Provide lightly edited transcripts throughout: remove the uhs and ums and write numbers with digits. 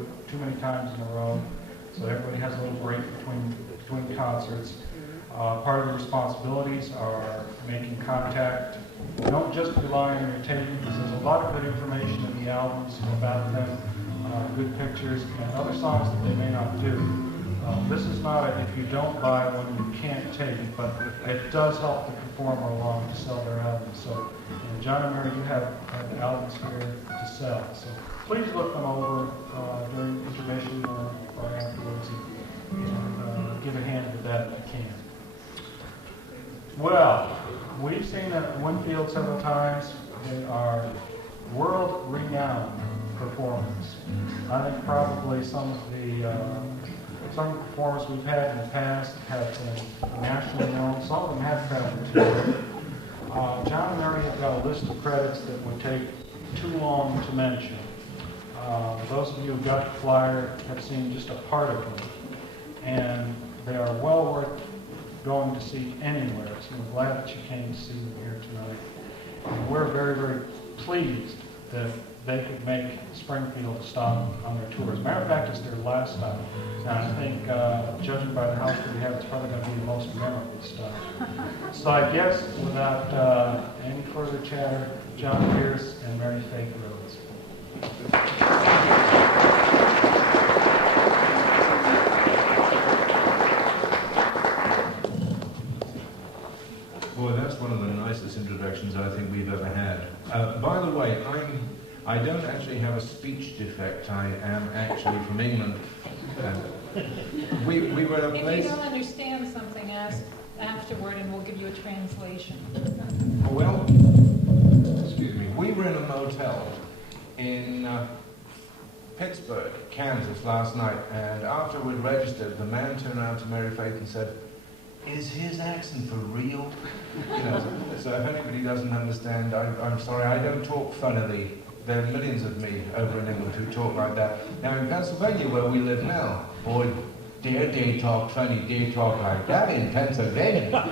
it too many times in a row, so everybody has a little break between concerts. Part of the responsibilities are making contact. Don't just rely on your tape, because there's a lot of good information in the albums about them, good pictures, and other songs that they may not do. This is not a, if you don't buy one, you can't take it, but it does help the performer along to sell their albums. So, John and Mary, you have albums here to sell. So please look them over during intermission or afterwards, and give a hand with that if you can. Well, we've seen them at Winfield several times. They are world-renowned performers. I think probably some performers we've had in the past have been nationally known. Some of them have traveled to John and Mary have got a list of credits that would take too long to mention. Those of you who got the flyer have seen just a part of them, and they are well worth going to see anywhere. So I'm glad that you came to see them here tonight. And we're very, very pleased that they could make Springfield a stop on their tour. As a matter of fact, it's their last stop. And I think, judging by the house that we have, it's probably going to be the most memorable stop. So I guess, without any further chatter, John Pearce and Mary Faith Rhodes. Boy, that's one of the nicest introductions I think we've ever had. By the way, I don't actually have a speech defect. I am actually from England. We were in a place... If you don't understand something, ask afterward and we'll give you a translation. Well, excuse me, we were in a motel in Pittsburgh, Kansas last night, and after we'd registered, the man turned around to Mary Faith and said, "Is his accent for real?" You know, so if anybody doesn't understand, I'm sorry, I don't talk funnily. There are millions of me over in England who talk like that. Now in Pennsylvania, where we live now, boy, dare they talk funny, they talk like that in Pennsylvania.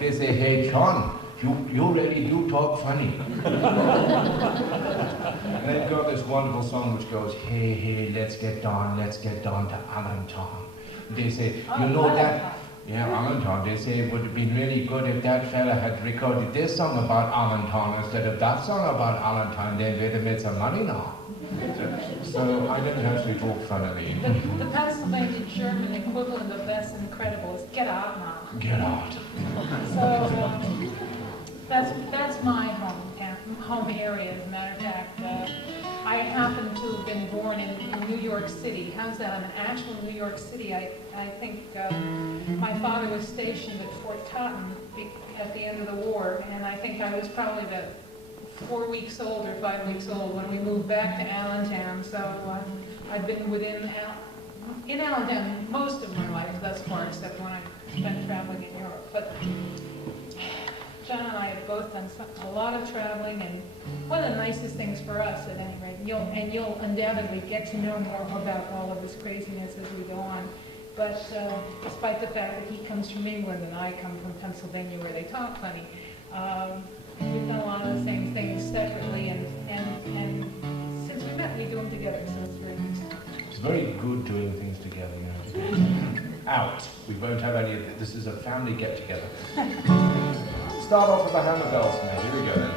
They say, "Hey John, you really do talk funny." And they've got this wonderful song which goes, "Hey, hey, let's get down to Allentown." They say, "You know that?" Yeah, Allentown. They say it would have been really good if that fella had recorded this song about Allentown instead of that song about Allentown. Then we'd have made some money now. So I don't actually talk funnily. The Pennsylvania German equivalent of that's incredible is "get out now." Get out. So that's my home area. As a matter of fact, I happen to have been born in New York City. How's that? I'm an actual New York City. I think my father was stationed at Fort Totten at the end of the war, and I think I was probably about 4 weeks old or 5 weeks old when we moved back to Allentown. So I've been in Allentown most of my life thus far, except when I've been traveling in Europe. But John and I have both done a lot of traveling, and one of the nicest things for us, at any rate, you'll undoubtedly get to know more about all of this craziness as we go on. But despite the fact that he comes from England and I come from Pennsylvania, where they talk funny, we've done a lot of the same things separately, and since we met, we do them together, so it's very nice. It's very good doing things together, you know. Out. We won't have any of it. This is a family get-together. Start off with the hammer Dulcimer. Here we go then.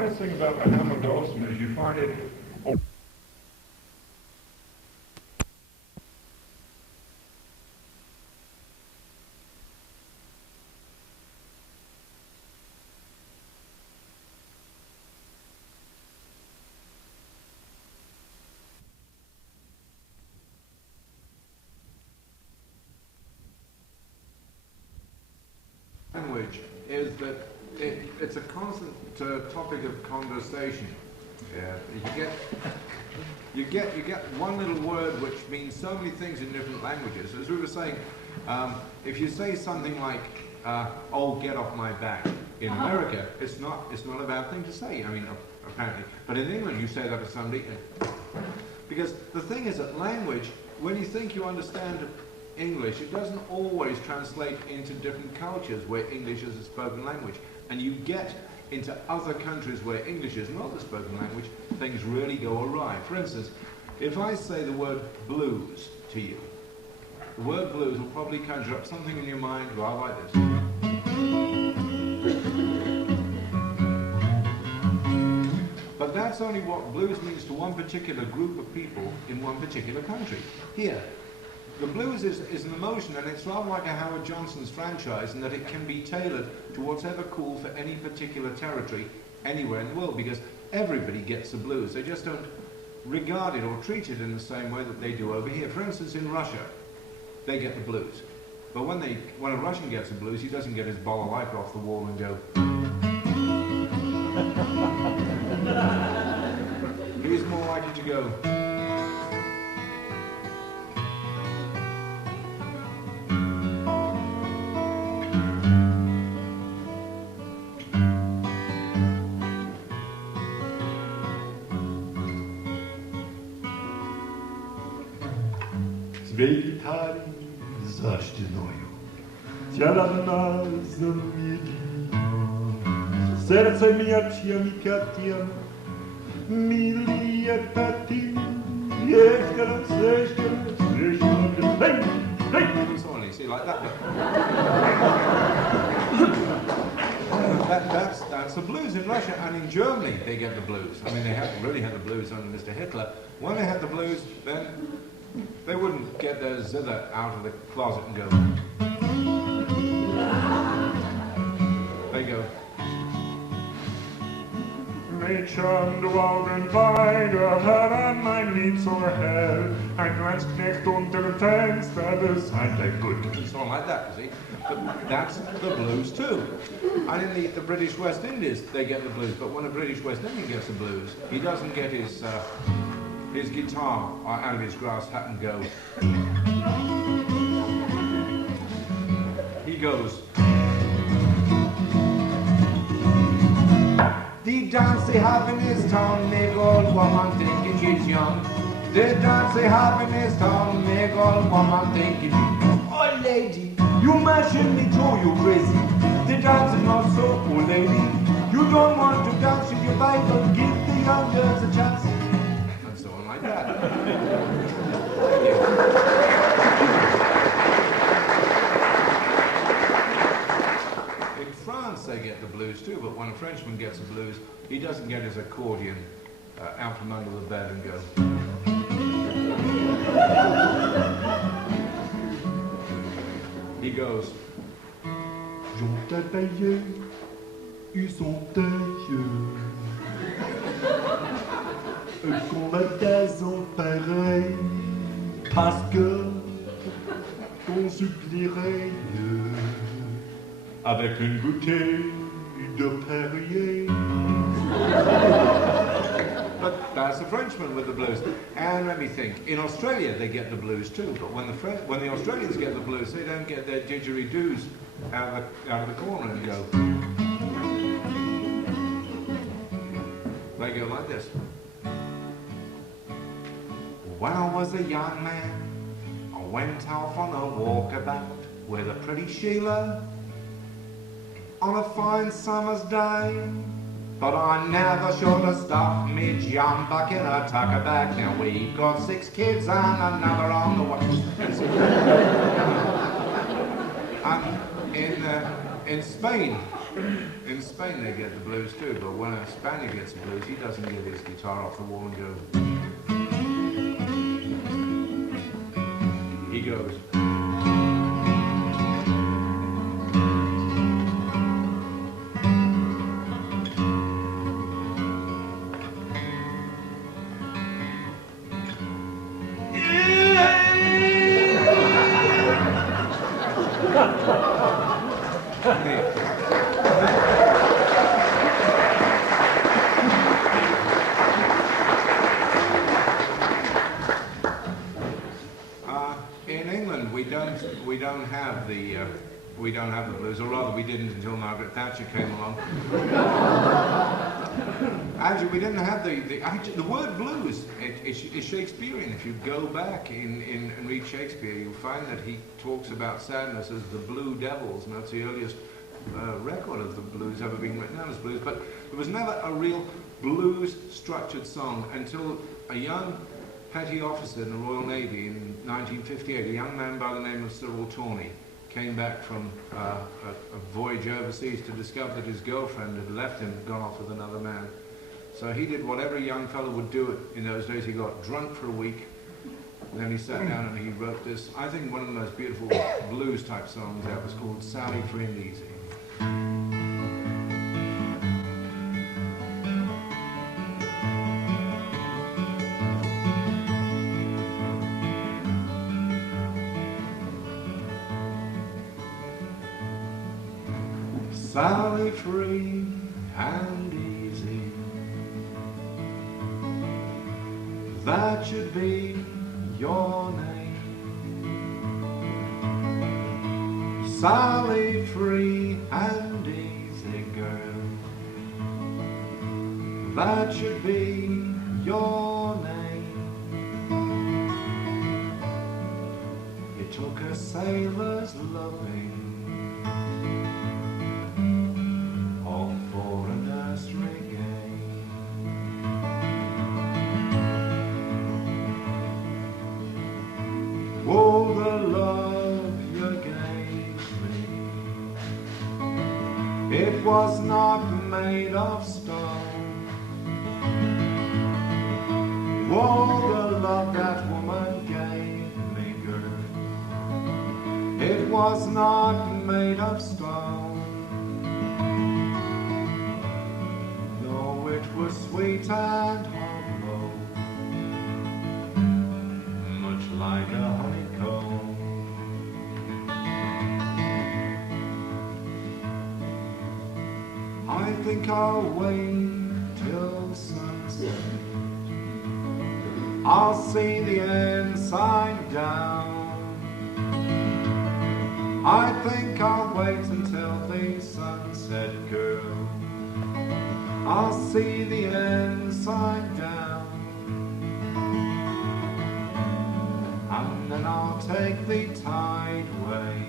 nice thing about the hammer Dulcimer is you find it. Language is that it's a constant topic of conversation. You get one little word which means so many things in different languages. As we were saying, if you say something like "Oh, get off my back," in America, it's not a bad thing to say. I mean, apparently, but in England, you say that to somebody, because the thing is that language, when you think you understand English, it doesn't always translate into different cultures where English is a spoken language. And you get into other countries where English is not the spoken language, things really go awry. For instance, if I say the word blues to you, the word blues will probably conjure up something in your mind rather like this. But that's only what blues means to one particular group of people in one particular country. Here, the blues is an emotion, and it's rather like a Howard Johnson's franchise in that it can be tailored to whatever cool for any particular territory anywhere in the world, because everybody gets the blues. They just don't regard it or treat it in the same way that they do over here. For instance, in Russia, they get the blues. But when a Russian gets the blues, he doesn't get his balalaika off the wall and go. He's more likely to go. Две гитари за стеною, тя-ла-ла за медленно, сердце м'ячами катям, милые пати, ехала, сещала, hey, hey! So on, you see, like that. That's the blues in Russia, and in Germany they get the blues. I mean, they really had the blues under Mr. Hitler. When they had the blues, then they wouldn't get their zither out of the closet and go. They go. Mich an du Augenweide, Herr, mein Lieb so hell, ein Grenzknecht unter dem Fenster, das Heimlich gut. And so on like that, you see. But that's the blues too. And in the British West Indies, they get the blues. But when a British West Indian gets the blues, he doesn't get his guitar out of his grass hat and go. He goes. The dance they have in this town make old woman thinking she's young. The dance they have in this town make old woman thinking she's young. Oh lady, you mashing me too, you crazy. The dance is not so cool, lady. You don't want to dance with your Bible, give the young girls a chance. And so on like that. In France they get the blues too, but when a Frenchman gets the blues, he doesn't get his accordion out from under the bed and go. He goes. J'ont taillé, ils sont tailleux. Qu'on va désemparer, parce que qu'on supplierait mieux avec une bouteille de Perrier. But that's the Frenchman with the blues. And let me think, in Australia they get the blues too, but when the Australians get the blues, they don't get their didgeridoos out of the corner and go. They go like this. When I was a young man, I went off on a walkabout with a pretty Sheila on a fine summer's day. But I never should have stopped me jump back in a tucker bag. Now we've got 6 kids and another on the way. And in Spain, In Spain they get the blues too, but when a Spaniard gets the blues, he doesn't get his guitar off the wall and go. He goes. We don't have the blues, or rather we didn't until Margaret Thatcher came along. Actually, we didn't have the word blues. It's Shakespearean. If you go back and read Shakespeare, you'll find that he talks about sadness as the Blue Devils, and that's the earliest record of the blues ever being written down as blues. But there was never a real blues-structured song until a young petty officer in the Royal Navy in 1958, a young man by the name of Cyril Tawney, came back from a voyage overseas to discover that his girlfriend had left him and gone off with another man. So he did what every young fellow would do in those days. He got drunk for a week, and then he sat down and he wrote this, I think one of the most beautiful blues type songs that was called Sally Free and Easy. Sally free and easy, that should be your name. Sally free and easy, girl, that should be your name. You took a sailor's loving for a nursery game. Oh, the love you gave me, it was not made of stone. Oh, the love that woman gave me, girl, it was not made of stone. It was sweet and hollow, much like a honeycomb. I think I'll wait till sunset. I'll see the inside down. I think I'll wait until the sunset, girl. I'll see the inside down, and then I'll take the tideway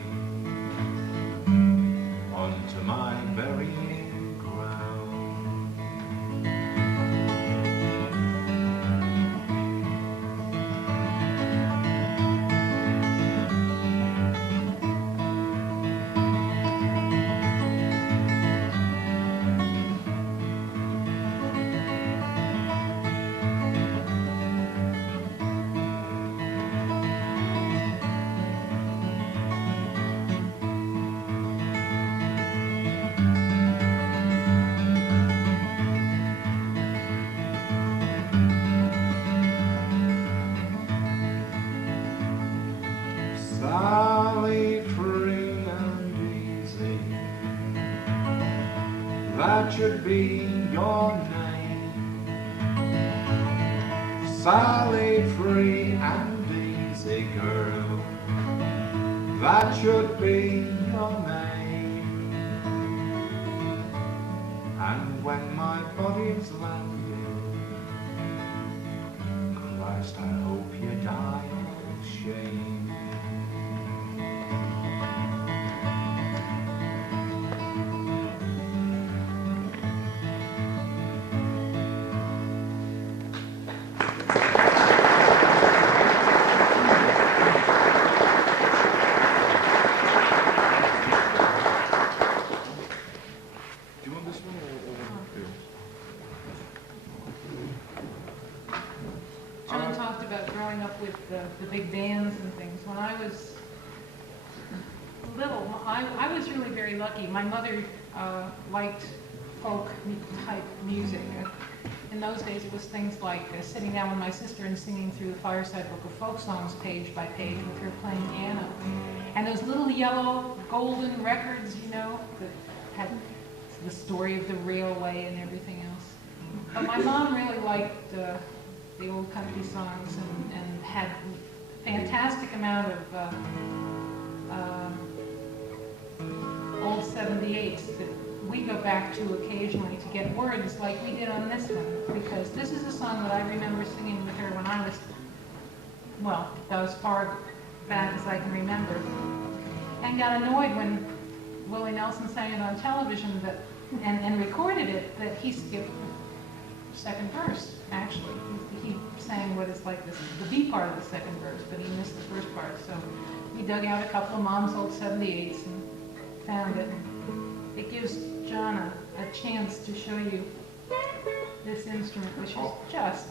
onto my burying ground. Sally free and easy, that should be your name. Sally free and easy, girl, that should be your name. And when my body's landed, Christ, I hope you die of shame. about growing up with the big bands and things. When I was little, I was really very lucky. My mother liked folk type music. In those days, it was things like sitting down with my sister and singing through the Fireside Book of Folk Songs page by page with her playing piano. And those little yellow golden records, you know, that had the story of the railway and everything else. But my mom really liked the old country songs and had a fantastic amount of old 78s that we go back to occasionally to get words like we did on this one, because this is a song that I remember singing with her when I was, well, that was far back as I can remember, and got annoyed when Willie Nelson sang it on television and recorded it, that he skipped the second verse, actually. He sang what is like the B part of the second verse, but he missed the first part, so we dug out a couple of Mom's old 78s and found it. It gives John a chance to show you this instrument, which is just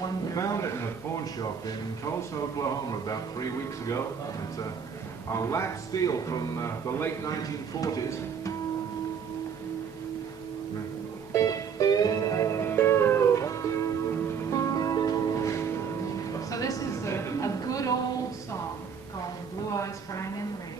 wonderful. We found it in a pawn shop in Tulsa, Oklahoma about 3 weeks ago. It's a lap steel from the late 1940s. So this is a good old song called Blue Eyes Crying in the Rain.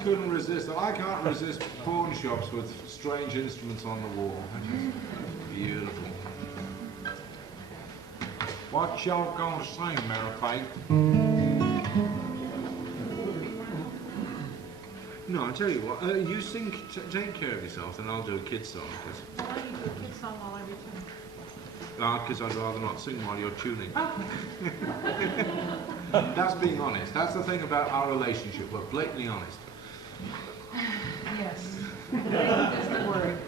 just couldn't resist. I can't resist pawn shops with strange instruments on the wall. Beautiful. What y'all gonna sing, Mary Kate? No, I'll tell you what. You sing, take care of yourself, and I'll do a kid's song. Why don't you do a kid's song while I return? Because I'd rather not sing while you're tuning. Okay. That's being honest. That's the thing about our relationship. We're blatantly honest. Yes. That's the word.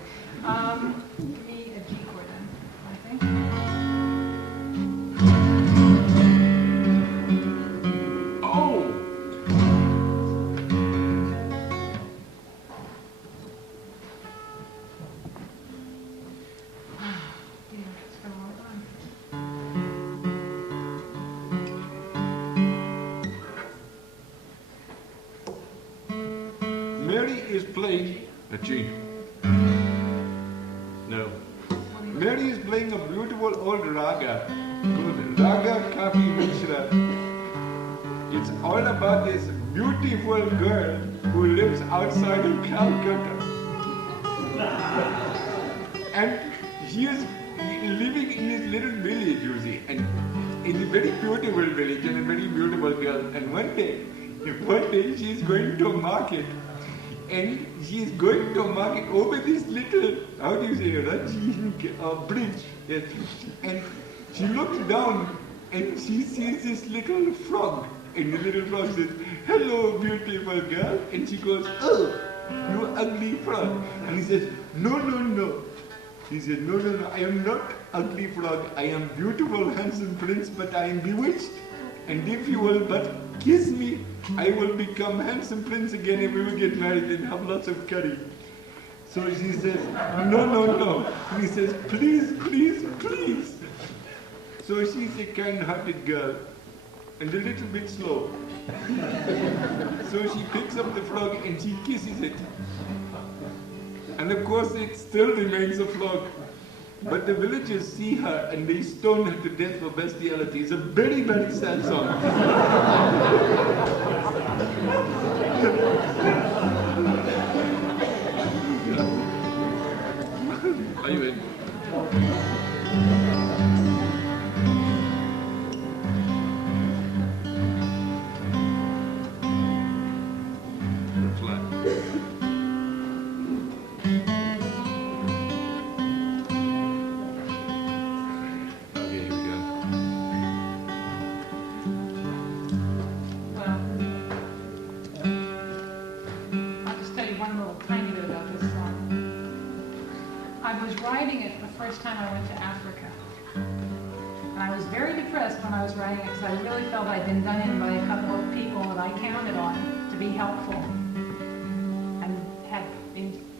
Give me a G chord then, I think. Oh! Yeah, it's been a long time. Mary is playing a G. No. Mary is playing a beautiful old raga called Raga Kafi Mishra. It's all about this beautiful girl who lives outside of Calcutta. And she is living in this little village, you see, and in a very beautiful village and a very beautiful girl. And one day she is going to market. And she is going to market over this little, how do you say, bridge. Yes. And she looks down and she sees this little frog. And the little frog says, "Hello, beautiful girl." And she goes, "Oh, you ugly frog." And he says, "No, no, no." He said, "No, no, no, I am not ugly frog. I am beautiful, handsome prince, but I am bewitched. And if you will but kiss me, I will become handsome prince again and we will get married and have lots of curry." So she says, "No, no, no." And he says, "Please, please, please." So she's a kind-hearted girl and a little bit slow. So she picks up the frog and she kisses it. And of course it still remains a frog. But the villagers see her and they stone her to death for bestiality. It's a very, very sad song. Are you in? Flat. Time I went to Africa. And I was very depressed when I was writing it because I really felt I'd been done in by a couple of people that I counted on to be helpful and had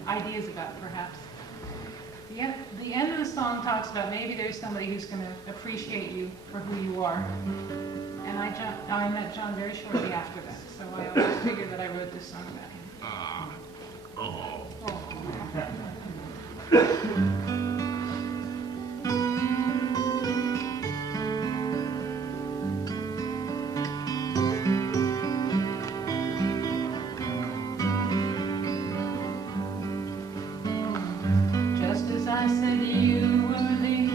ideas about perhaps. The end of the song talks about maybe there's somebody who's going to appreciate you for who you are. And I met John very shortly after that, so I always figured that I wrote this song about him. I said you were the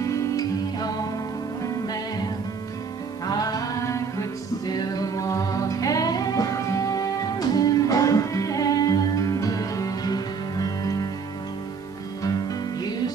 only man I could still walk hand in hand with. You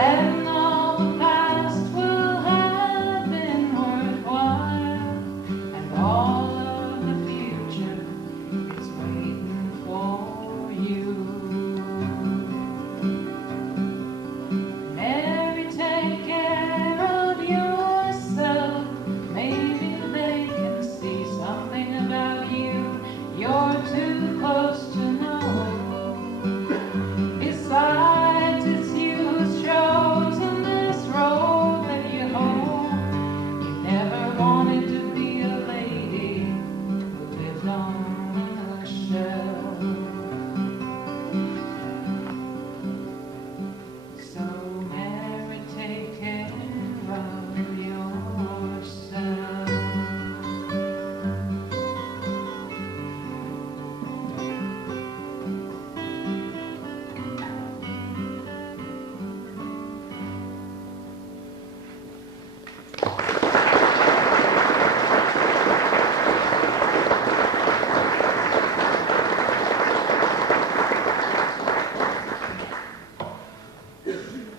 and all the past will have been worthwhile, and all of the future is waiting for you. Mary, take care of yourself. Maybe they can see something about you you're too close to know. Besides, it's you who's chosen this road that you hold. You never wanted to be a lady who lived on a shelf. So, Mary, take care of yourself.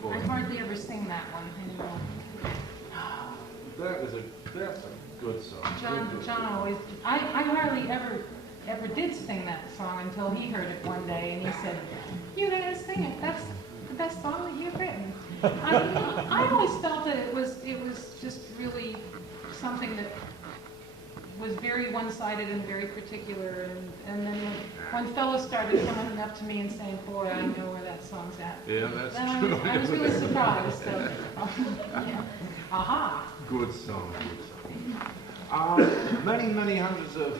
I hardly ever sing that one anymore. That's a good song. John always, I hardly ever did sing that song until he heard it one day and he said, "You gotta sing it. That's the best song that you've written." I always felt that it was just really something that was very one-sided and very particular, and then when fellows started coming up to me and saying, "Boy, I know where that song's at," Yeah, that's then true. I was really surprised. So, yeah. Aha. Good song, good song. Many hundreds of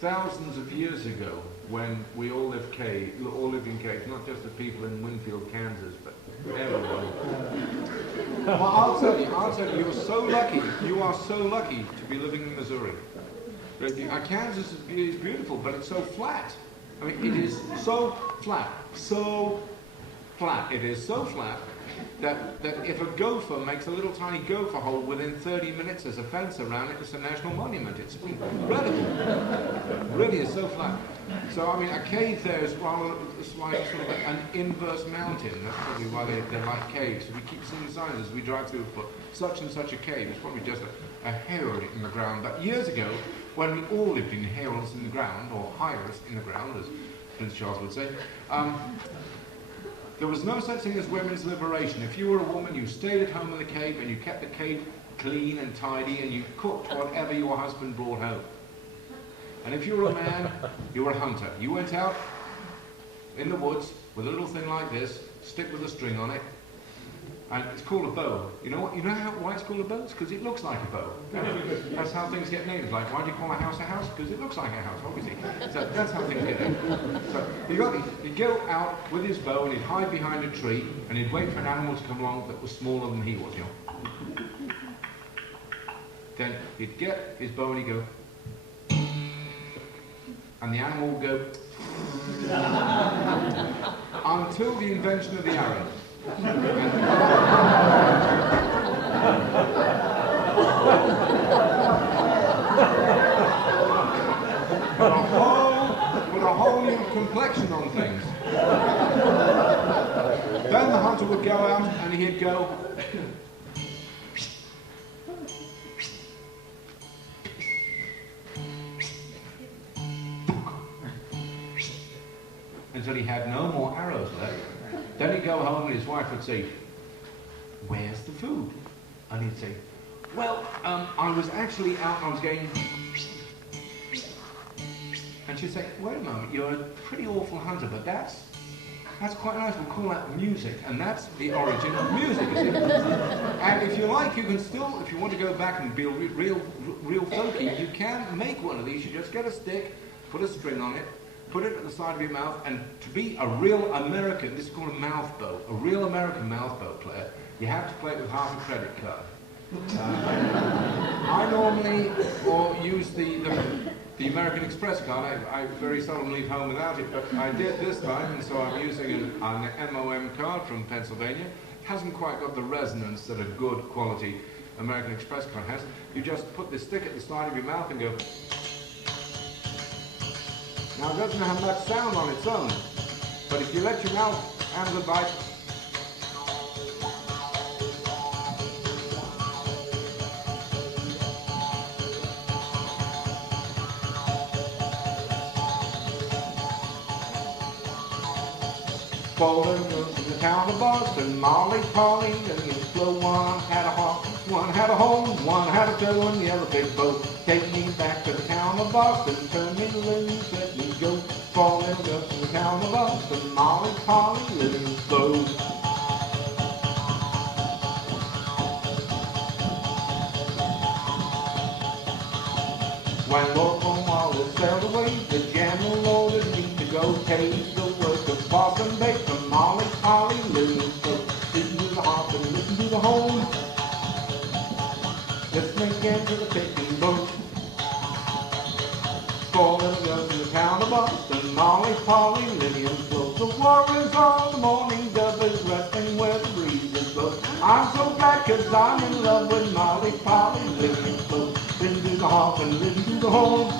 thousands of years ago, when we all lived in caves, not just the people in Winfield, Kansas, but everyone. Well, I'll tell you, you're so lucky. You are so lucky to be living in Missouri. Kansas is beautiful, but it's so flat. I mean, it is so flat, It is so flat that if a gopher makes a little tiny gopher hole within 30 minutes, there's a fence around it. It's a national monument. It's incredible. It really is so flat. So, I mean, a cave there is rather like sort of an inverse mountain. That's probably why they're like caves. So we keep seeing signs as we drive through for such and such a cave. It's probably just a hair in the ground. But years ago, when we all lived in hails in the ground, or hires in the ground, as Prince Charles would say, there was no such thing as women's liberation. If you were a woman, you stayed at home in the cave and you kept the cave clean and tidy and you cooked whatever your husband brought home. And if you were a man, you were a hunter. You went out in the woods with a little thing like this, stick with a string on it, and it's called a bow. You know why it's called a bow? It's because it looks like a bow. That's how things get named. Like, why do you call a house a house? Because it looks like a house, obviously. So that's how things get named. So he'd go out with his bow and he'd hide behind a tree and he'd wait for an animal to come along that was smaller than he was, you know. Then he'd get his bow and he'd go, and the animal would go until the invention of the arrow. Put a whole new complexion on things. Then the hunter would go out and he'd go until he had no more arrows left. Then he'd go home and his wife would say, "Where's the food?" And he'd say, "Well, I was actually out and I was going..." And she'd say, "Wait a moment, you're a pretty awful hunter, but that's quite nice. We'll call that music." And that's the origin of music, is it? And if you like, you can still, if you want to go back and be real folky, you can make one of these. You just get a stick, put a string on it, put it at the side of your mouth, and to be a real American, this is called a mouth bow, a real American mouth bow player, you have to play it with half a credit card. I normally use the American Express card. I very seldom leave home without it, but I did this time, and so I'm using an MOM card from Pennsylvania. It hasn't quite got the resonance that a good quality American Express card has. You just put the stick at the side of your mouth and go. Now, it doesn't have much sound on its own, but if you let your mouth have a bite, Four little girls from the town of Boston, Molly, Polly, Lily, and Flo. One had a hawk, one had a home, one had a turtle, and the other big boat. Take me back to the town of Boston, turn me loose, let me go. Four little girls from the town of Boston, Molly, Polly, Lily, and Flo. When Lord Cornwallis sailed away, the general ordered me to go taste the work of Boston bacon, Molly, Polly, Lily, and Flo. Listen to the harp and listen to the horn. Listen again to the picking boat. Four little girls in the town of Boston, Molly, Polly, Lily, and Flo. The warriors on the morning dove is resting where the breezes blow. I'm so glad 'cause I'm in love with Molly, Polly, Lily, and Flo. Listen to the harp and listen to the horn.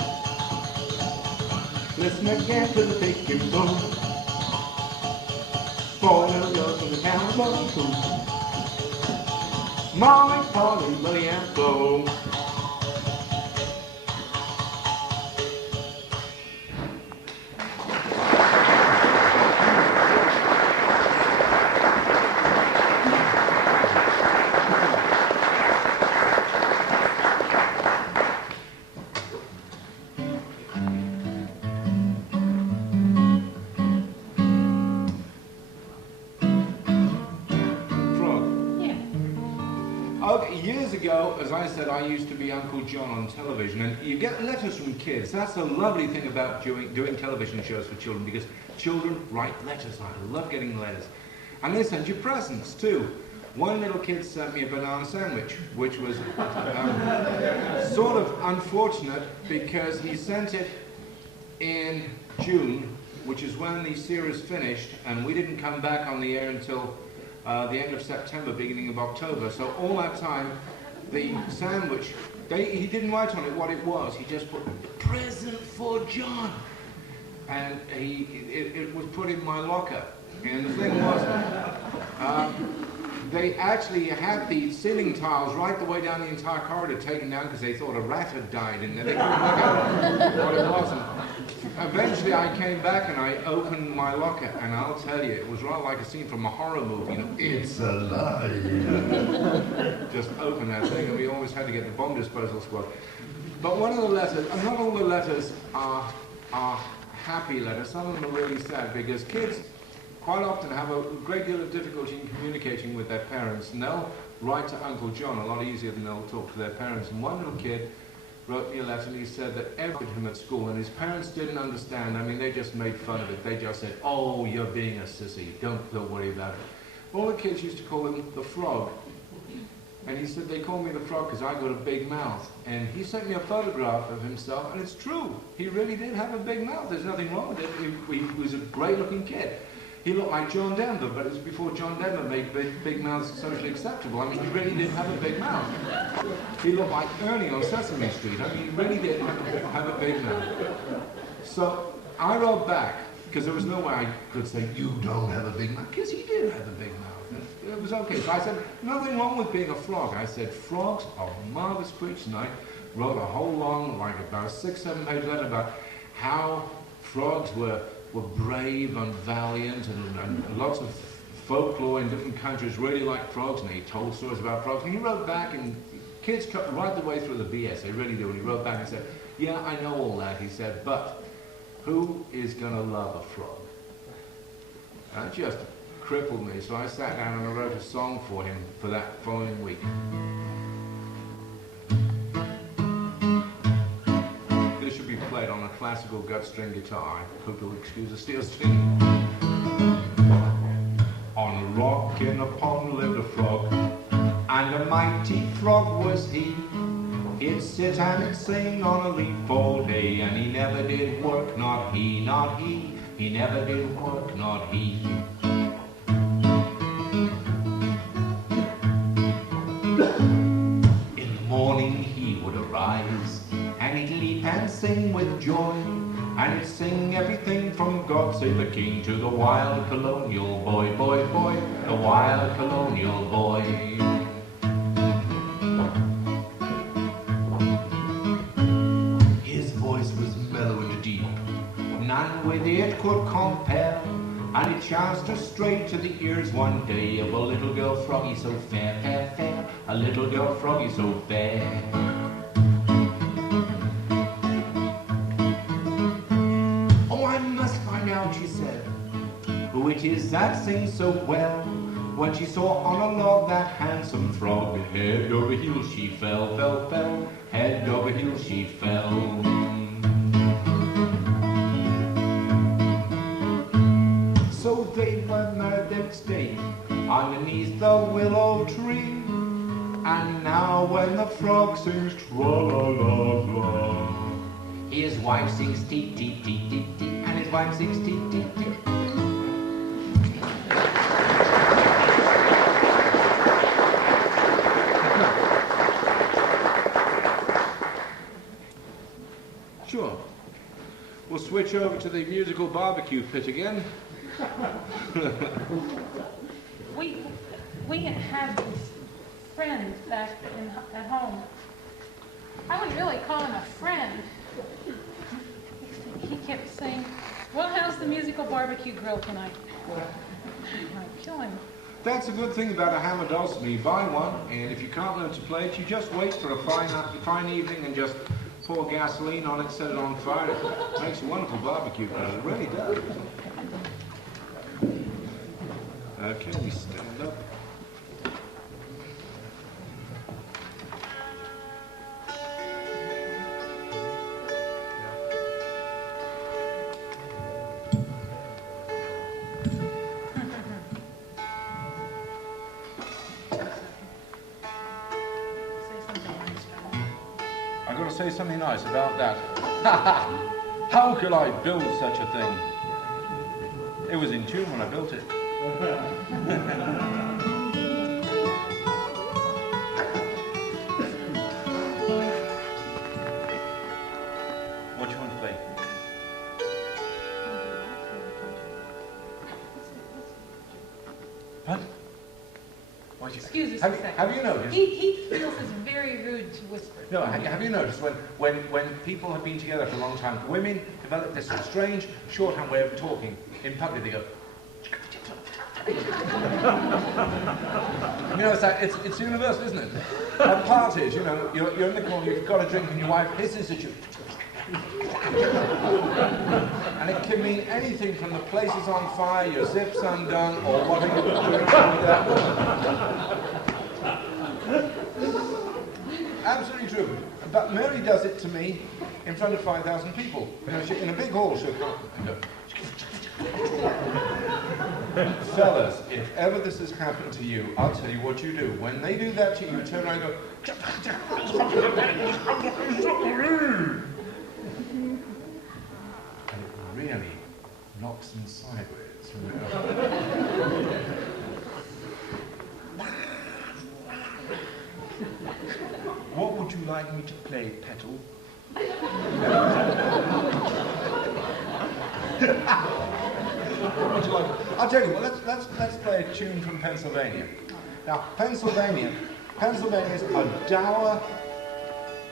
Listen again to the picking boat. Four little girls in the town of Boston, Molly, Polly, Lily, and Flo. Years ago, as I said, I used to be Uncle John on television, and you get letters from kids. That's the lovely thing about doing television shows for children, because children write letters. I love getting letters. And they send you presents, too. One little kid sent me a banana sandwich, which was sort of unfortunate, because he sent it in June, which is when the series finished, and we didn't come back on the air until the end of September, beginning of October. So all that time, the sandwich, he didn't write on it what it was. He just put, present for John. And it was put in my locker. And the thing was, they actually had the ceiling tiles right the way down the entire corridor taken down because they thought a rat had died in there. They couldn't work out what it was. And eventually I came back and I opened my locker, and I'll tell you, it was rather like a scene from a horror movie. You know, it's alive. Just open that thing, and we always had to get the bomb disposal squad. But one of the letters, and not all the letters are happy letters. Some of them are really sad, because kids quite often have a great deal of difficulty in communicating with their parents, and they'll write to Uncle John a lot easier than they'll talk to their parents. And one little kid wrote me a letter, and he said that everything him at school, and his parents didn't understand. I mean, they just made fun of it. They just said, "Oh, you're being a sissy. Don't worry about it." All the kids used to call him the Frog. And he said, they call me the Frog because I got a big mouth. And he sent me a photograph of himself, and it's true. He really did have a big mouth. There's nothing wrong with it. He was a great-looking kid. He looked like John Denver, but it was before John Denver made big mouths socially acceptable. I mean, he really did have a big mouth. He looked like Ernie on Sesame Street. I mean, he really did have a big mouth. So I wrote back, because there was no way I could say, you don't have a big mouth, because he did have a big mouth. It was okay. So I said, nothing wrong with being a frog. I said, frogs are marvelous creatures. And I wrote a whole long, like about a 6-7 page letter about how frogs were brave and valiant, and lots of folklore in different countries really liked frogs, and he told stories about frogs. And he wrote back, and kids cut right the way through the BS, they really do. And he wrote back and said, yeah, I know all that, he said, but who is going to love a frog? And that just crippled me, so I sat down and I wrote a song for him for that following week. Played on a classical gut string guitar. I hope you'll excuse the steel string. On a rock in a pond lived a frog, and a mighty frog was he. He'd sit and he'd sing on a leaf all day, and he never did work, not he, not he. He never did work, not he. In the morning he would arise, and he'd leap and sing with joy, and he'd sing everything from God Save the King to the wild colonial boy, boy, boy, the wild colonial boy. His voice was mellow and deep, none with it could compare, And it chanced to stray to the ears one day of a little girl froggy so fair, fair, fair, a little girl froggy so fair. Oh, I must find out, she said, who it is that sings so well. When she saw on a log that handsome frog, head over heels she fell, fell, fell, head over heels she fell. So they were married next day underneath the willow tree. And now when the frog sings tra-la-la-la, his wife sings tee-tee-tee-tee-tee, and his wife sings tee-tee-tee. Sure. We'll switch over to the musical barbecue pit again. We had this friend back at home. I wouldn't really call him a friend. He kept saying, well, how's the musical barbecue grill tonight? I'd kill him. That's a good thing about a hammer dulcimer. You buy one, and if you can't learn to play it, you just wait for a fine evening and just pour gasoline on it, set it on fire. It makes a wonderful barbecue grill. It really does. Okay, we stand up. I've got to say something nice about that. How could I build such a thing? It was in tune when I built it. What do you want to play? What? Excuse us a second. Have you noticed? He feels it's very rude to whisper. No, have you noticed when people have been together for a long time, women develop this strange shorthand way of talking. In public they go, you know, it's universal, isn't it? At parties, you know, you're in the corner, you've got a drink and your wife hisses at you. And it can mean anything from the place is on fire, your zip's undone, or what are you doing with that woman? Absolutely true. But Mary does it to me in front of 5,000 people. You know, in a big hall, she'll come and go. Fellas, if ever this has happened to you, I'll tell you what you do. When they do that to you, you turn around and go. And it really knocks them sideways. What would you like me to play, Petal? What would you like? I'll tell you what. Let's play a tune from Pennsylvania. Now, Pennsylvanians are dour,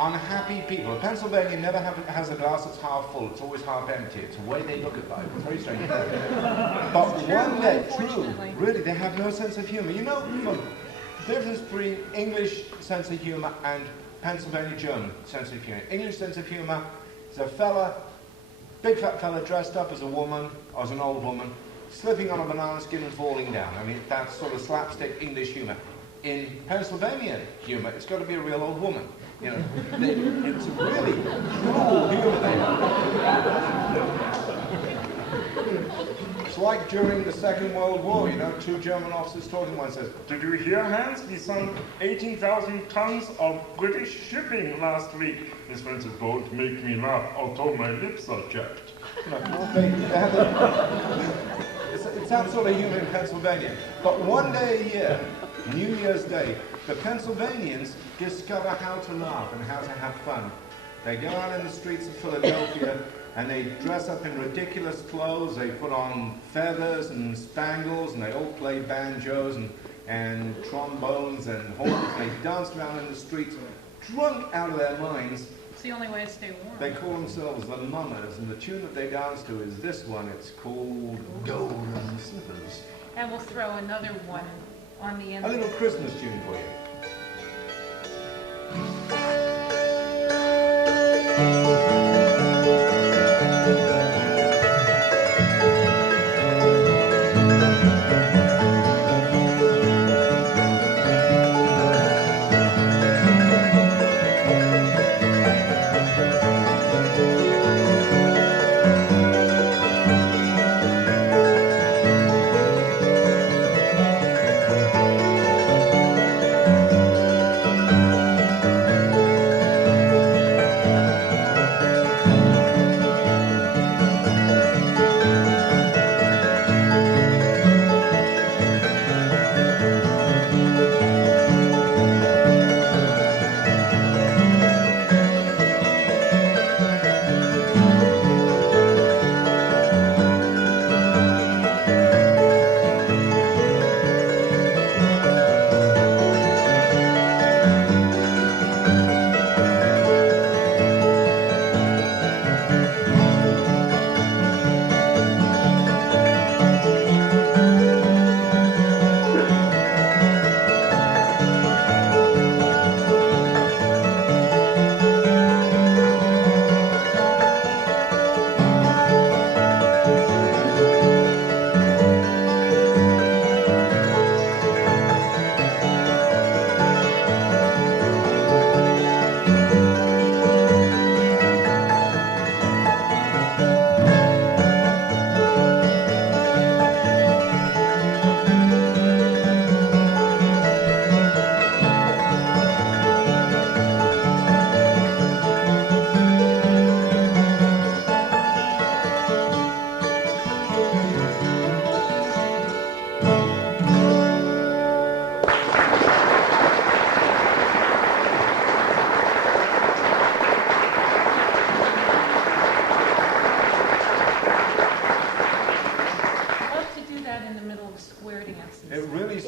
unhappy people. Pennsylvania never has a glass that's half full. It's always half empty. It's the way they look at life. It's very strange. But one day, true, really, they have no sense of humor. You know, the difference between English sense of humor and Pennsylvania German sense of humor. English sense of humor is a fella, big fat fella dressed up as a woman, or as an old woman, slipping on a banana skin and falling down. I mean, that's sort of slapstick English humor. In Pennsylvania humor, it's got to be a real old woman. You know, it's really cruel humor they have. It's like during the Second World War, you know, two German officers talking, one says, Did you hear, Hans? We sunk 18,000 tons of British shipping last week. This one says, don't make me laugh, although my lips are chapped. You know, they have it's that sort of humor in Pennsylvania. But one day a year, New Year's Day, the Pennsylvanians discover how to laugh and how to have fun. They go out in the streets of Philadelphia and they dress up in ridiculous clothes. They put on feathers and spangles, and they all play banjos and trombones and horns. They dance around in the streets, drunk out of their minds, It's the only way to stay warm. They call themselves the Mummers, and the tune that they dance to is this one. It's called Golden Slippers. And we'll throw another one on the end. A little Christmas tune for you.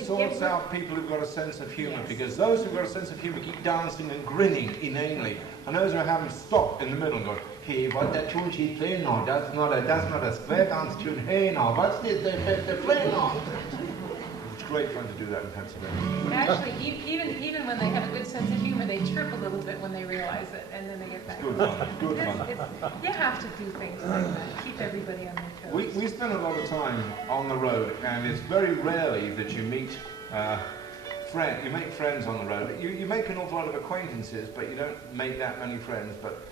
Sorts out people who've got a sense of humour, yes. Because those who've got a sense of humour keep dancing and grinning inanely, and those who haven't stopped in the middle and go, hey, what that tune she's playing now? That's not a square dance tune. Hey, now, what's this they're playing now? It's great fun to do that in Pennsylvania. Actually, even when they have a good sense of humour, they trip a little bit when they realize it, and then they get back. Good fun. Good fun. You have to do things like that. Keep everybody on their toes. We spend a lot of time on the road, and it's very rarely that you meet you make friends on the road. You make an awful lot of acquaintances, but you don't make that many friends. But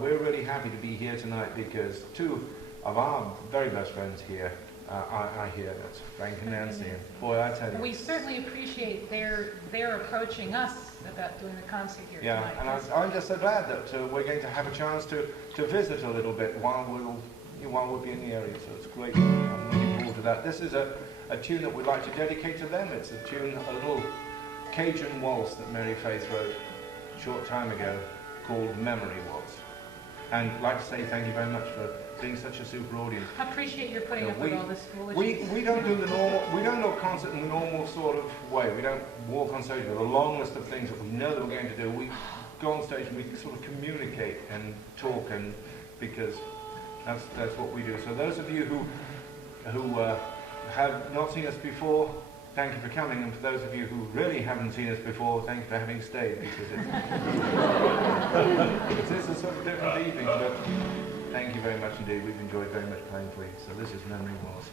we're really happy to be here tonight because two of our very best friends here are here. That's Frank and Nancy. And boy, I tell you. We certainly appreciate their approaching us about doing the concert here tonight. Yeah, and I'm just so glad that we're going to have a chance to visit a little bit while we'll be in the area. So it's great. I'm looking forward to that. This is a tune that we'd like to dedicate to them. It's a tune, a little Cajun waltz that Mary Faith wrote a short time ago called Memory Waltz. And I'd like to say thank you very much for being such a super audience. I appreciate your putting up with all this foolishness. We don't do a concert in the normal sort of way. We don't walk on stage with a long list of things that we know that we're going to do. We go on stage and we sort of communicate and talk, and because that's what we do. So those of you who have not seen us before, thank you for coming, and for those of you who really haven't seen us before, thank you for having stayed, because it's a sort of different evening, but thank you very much indeed. We've enjoyed very much playing for you. So this is Memory Waltz.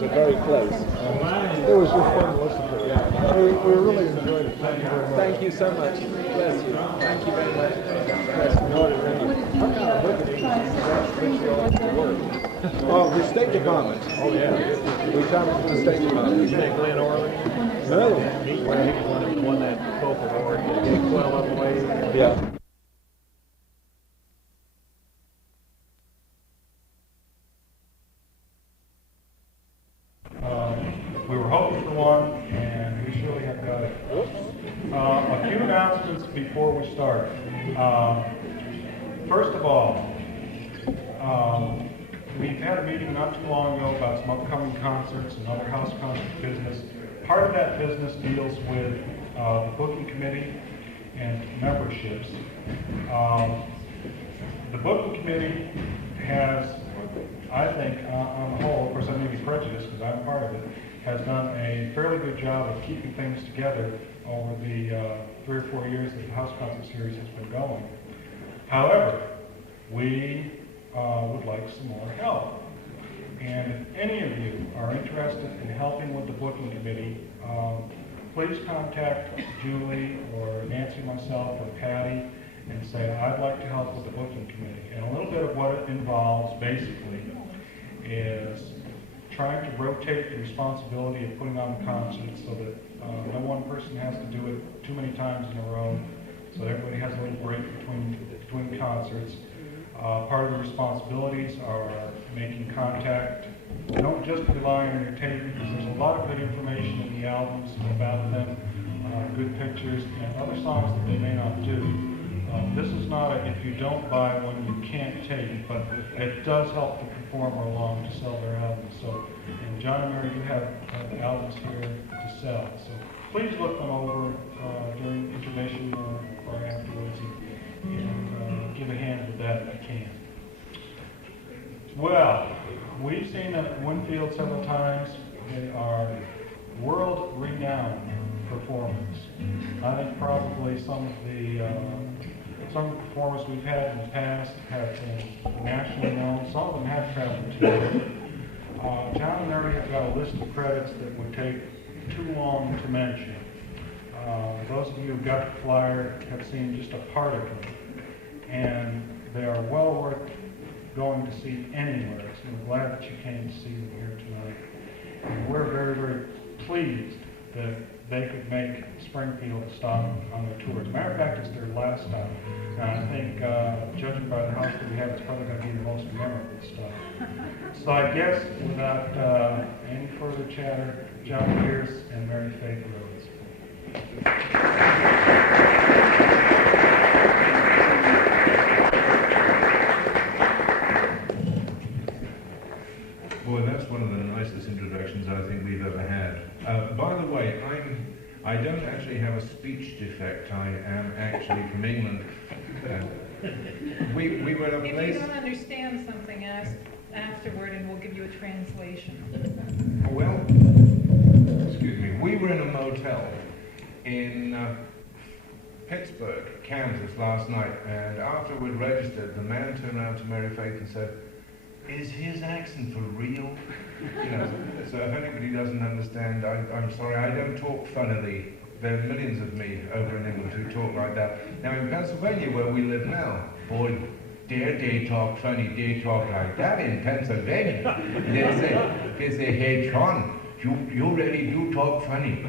so very close. It was just fun to listen to. Yeah, we really enjoyed it. Thank you very much. Thank you so much. Bless you. Thank you very much. Bless you. I'm not looking at you. Oh, the State Department. Oh yeah. We traveled to the State Department. You think Glenn Orley? No. He won that vocal award. He gave 12 of them away. Yeah. We were hoping for one, and we surely have got it. A few announcements before we start. First of all, we've had a meeting not too long ago about some upcoming concerts and other house concert business. Part of that business deals with the booking committee and memberships. The booking committee has, I think, on the whole, of course I may be prejudiced because I'm part of it, has done a fairly good job of keeping things together over the 3 or 4 years that the House Concert Series has been going. However, we would like some more help. And if any of you are interested in helping with the booking committee, please contact Julie or Nancy, myself, or Patty and say, I'd like to help with the booking committee. And a little bit of what it involves, basically, is trying to rotate the responsibility of putting on the concerts so that no one person has to do it too many times in a row, so everybody has a little break between concerts. Part of the responsibilities are making contact. Don't just rely on your tape, because there's a lot of good information in the albums about them, good pictures, and other songs that they may not do. This is not a if you don't buy one, you can't take, but it does help the performer along to sell their albums. So, and John and Mary, you have albums here to sell. So please look them over during intermission or afterwards and give a hand with that if you can. Well, we've seen them at Winfield several times. They are world-renowned performers. I think probably some of the performers we've had in the past have been nationally known. Some of them have traveled too. John and Mary have got a list of credits that would take too long to mention. Those of you who got the flyer have seen just a part of them, and they are well worth going to see anywhere. So we're glad that you came to see them here tonight. And we're very, very pleased that they could make Springfield a stop on their tour. As a matter of fact, it's their last stop. And I think, judging by the house that we have, it's probably going to be the most memorable stop. So I guess, without any further chatter, John Pearce and Mary Faith Rhoades. Boy, that's one of the nicest introductions I think we've ever had. By the way, I don't actually have a speech defect. I am actually from England. We were at a place... If you don't understand something, ask afterward and we'll give you a translation. Well, excuse me, we were in a motel in Pittsburgh, Kansas last night, and after we'd registered, the man turned around to Mary Faith and said, "Is his accent for real?" You know, so if anybody doesn't understand, I'm sorry, I don't talk funnily. There are millions of me over in England who talk like that. Now in Pennsylvania, where we live now, boy, dare they talk funny, they talk like that in Pennsylvania. They say, "Hey John, you really do talk funny."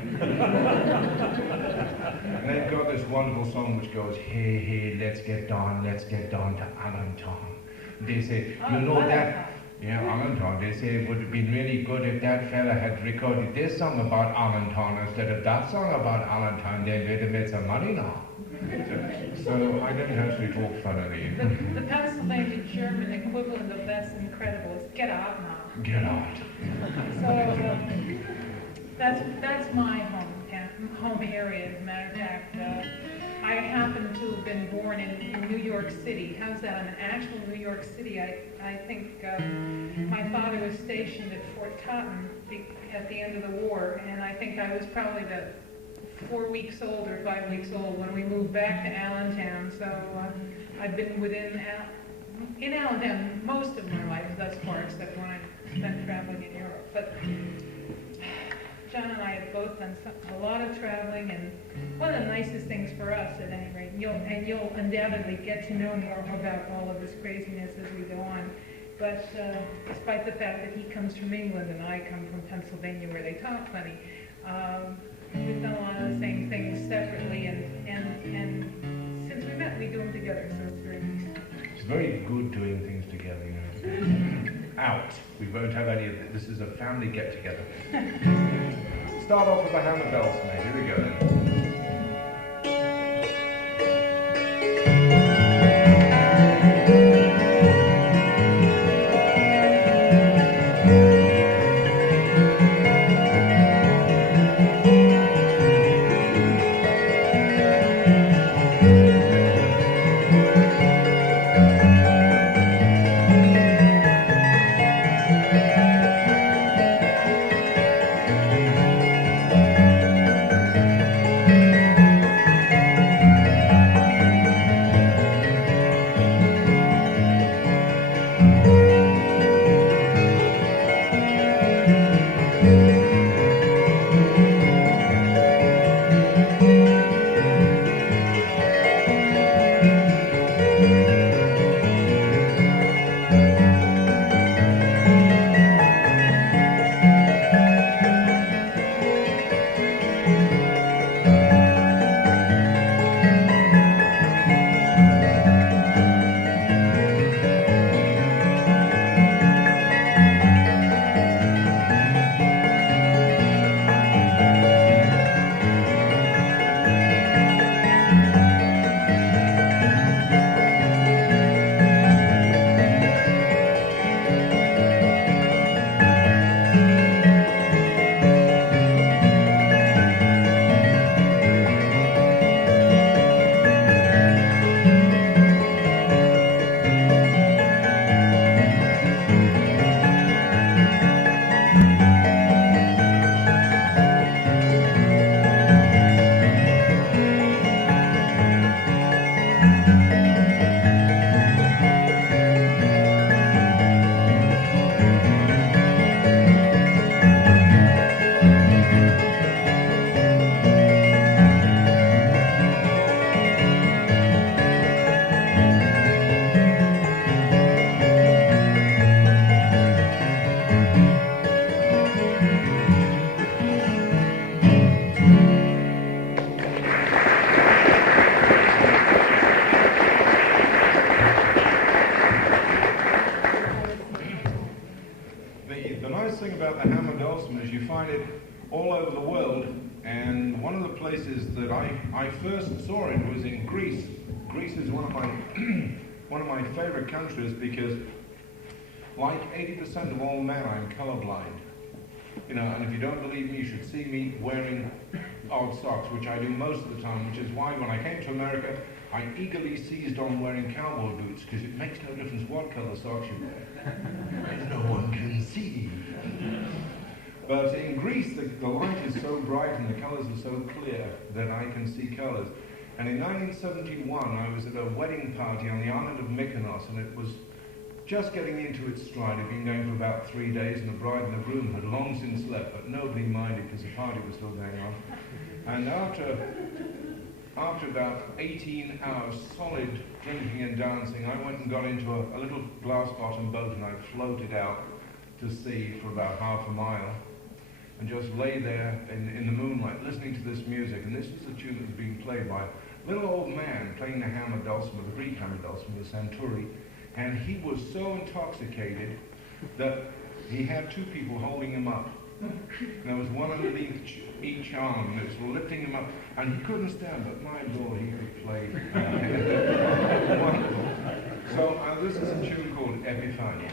And they've got this wonderful song which goes, "Hey, hey, let's get down to Allentown." They say, you know that, yeah, Allentown, they say it would have been really good if that fella had recorded this song about Allentown instead of that song about Allentown, then they'd have made some money now. So I don't actually talk funnily. The Pennsylvania German equivalent of that's incredible is get out now. Get out. So that's my home area, as a matter of fact. I happen to have been born in New York City. How's that? I'm an actual New York City. I think my father was stationed at Fort Totten at the end of the war, and I think I was probably 4 weeks old or 5 weeks old when we moved back to Allentown. So I've been in Allentown most of my life thus far, except when I spent traveling in Europe. But John and I have both done a lot of traveling, and one of the nicest things for us, at any rate, and you'll undoubtedly get to know more about all of this craziness as we go on. But despite the fact that he comes from England and I come from Pennsylvania, where they talk funny, we've done a lot of the same things separately, and since we met, we do them together, so it's very nice. It's very good doing things together, you know. Out. We won't have any of it. This is a family get-together. Start off with a hammer dulcimer. Here we go then. all over the world, and one of the places that I first saw it was in Greece. Greece is one of my one of my favorite countries because, like 80% of all men, I'm colorblind. You know, and if you don't believe me, you should see me wearing odd socks, which I do most of the time, which is why when I came to America, I eagerly seized on wearing cowboy boots, because it makes no difference what color socks you wear. No one can see. But in Greece, the light is so bright and the colors are so clear that I can see colors. And in 1971, I was at a wedding party on the island of Mykonos, and it was just getting into its stride. It had been going for about 3 days, and the bride and the groom had long since left, but nobody minded because the party was still going on. And after about 18 hours solid drinking and dancing, I went and got into a little glass-bottom boat, and I floated out to sea for about half a mile and just lay there in the moonlight listening to this music. And this was a tune that was being played by a little old man playing the hammer dulcimer, the Greek hammer dulcimer, the Santuri. And he was so intoxicated that he had two people holding him up. And there was one underneath each arm, and it was lifting him up. And he couldn't stand, but my Lord, he could play. Wonderful. So this is a tune called Epiphany.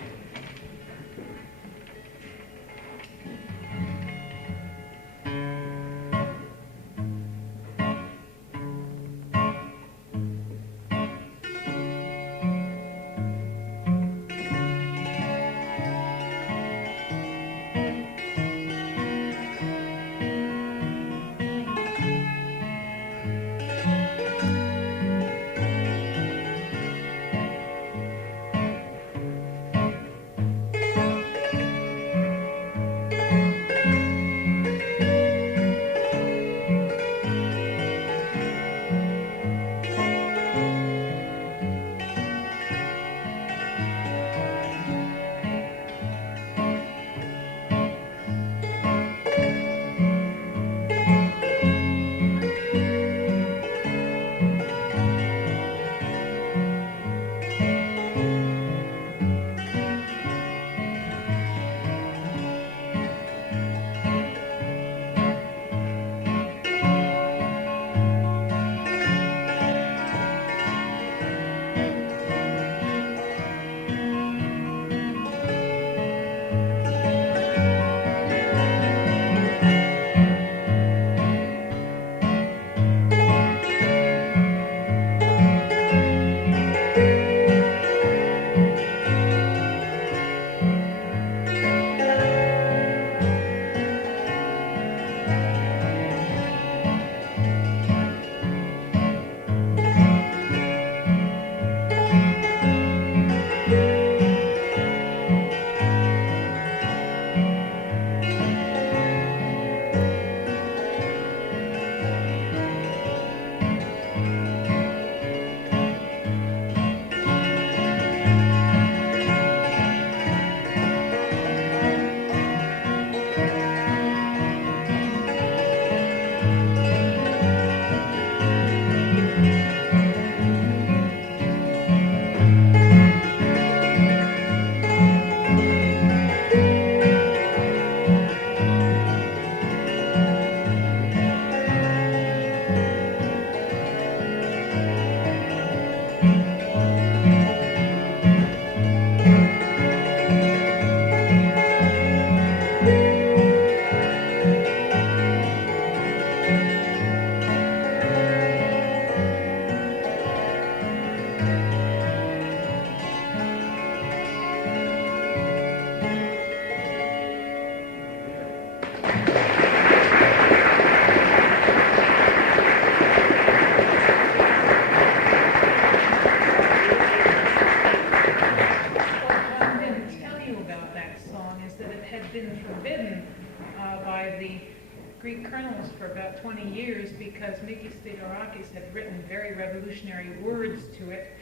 Greek colonels for about 20 years because Mikis Theodorakis had written very revolutionary words to it.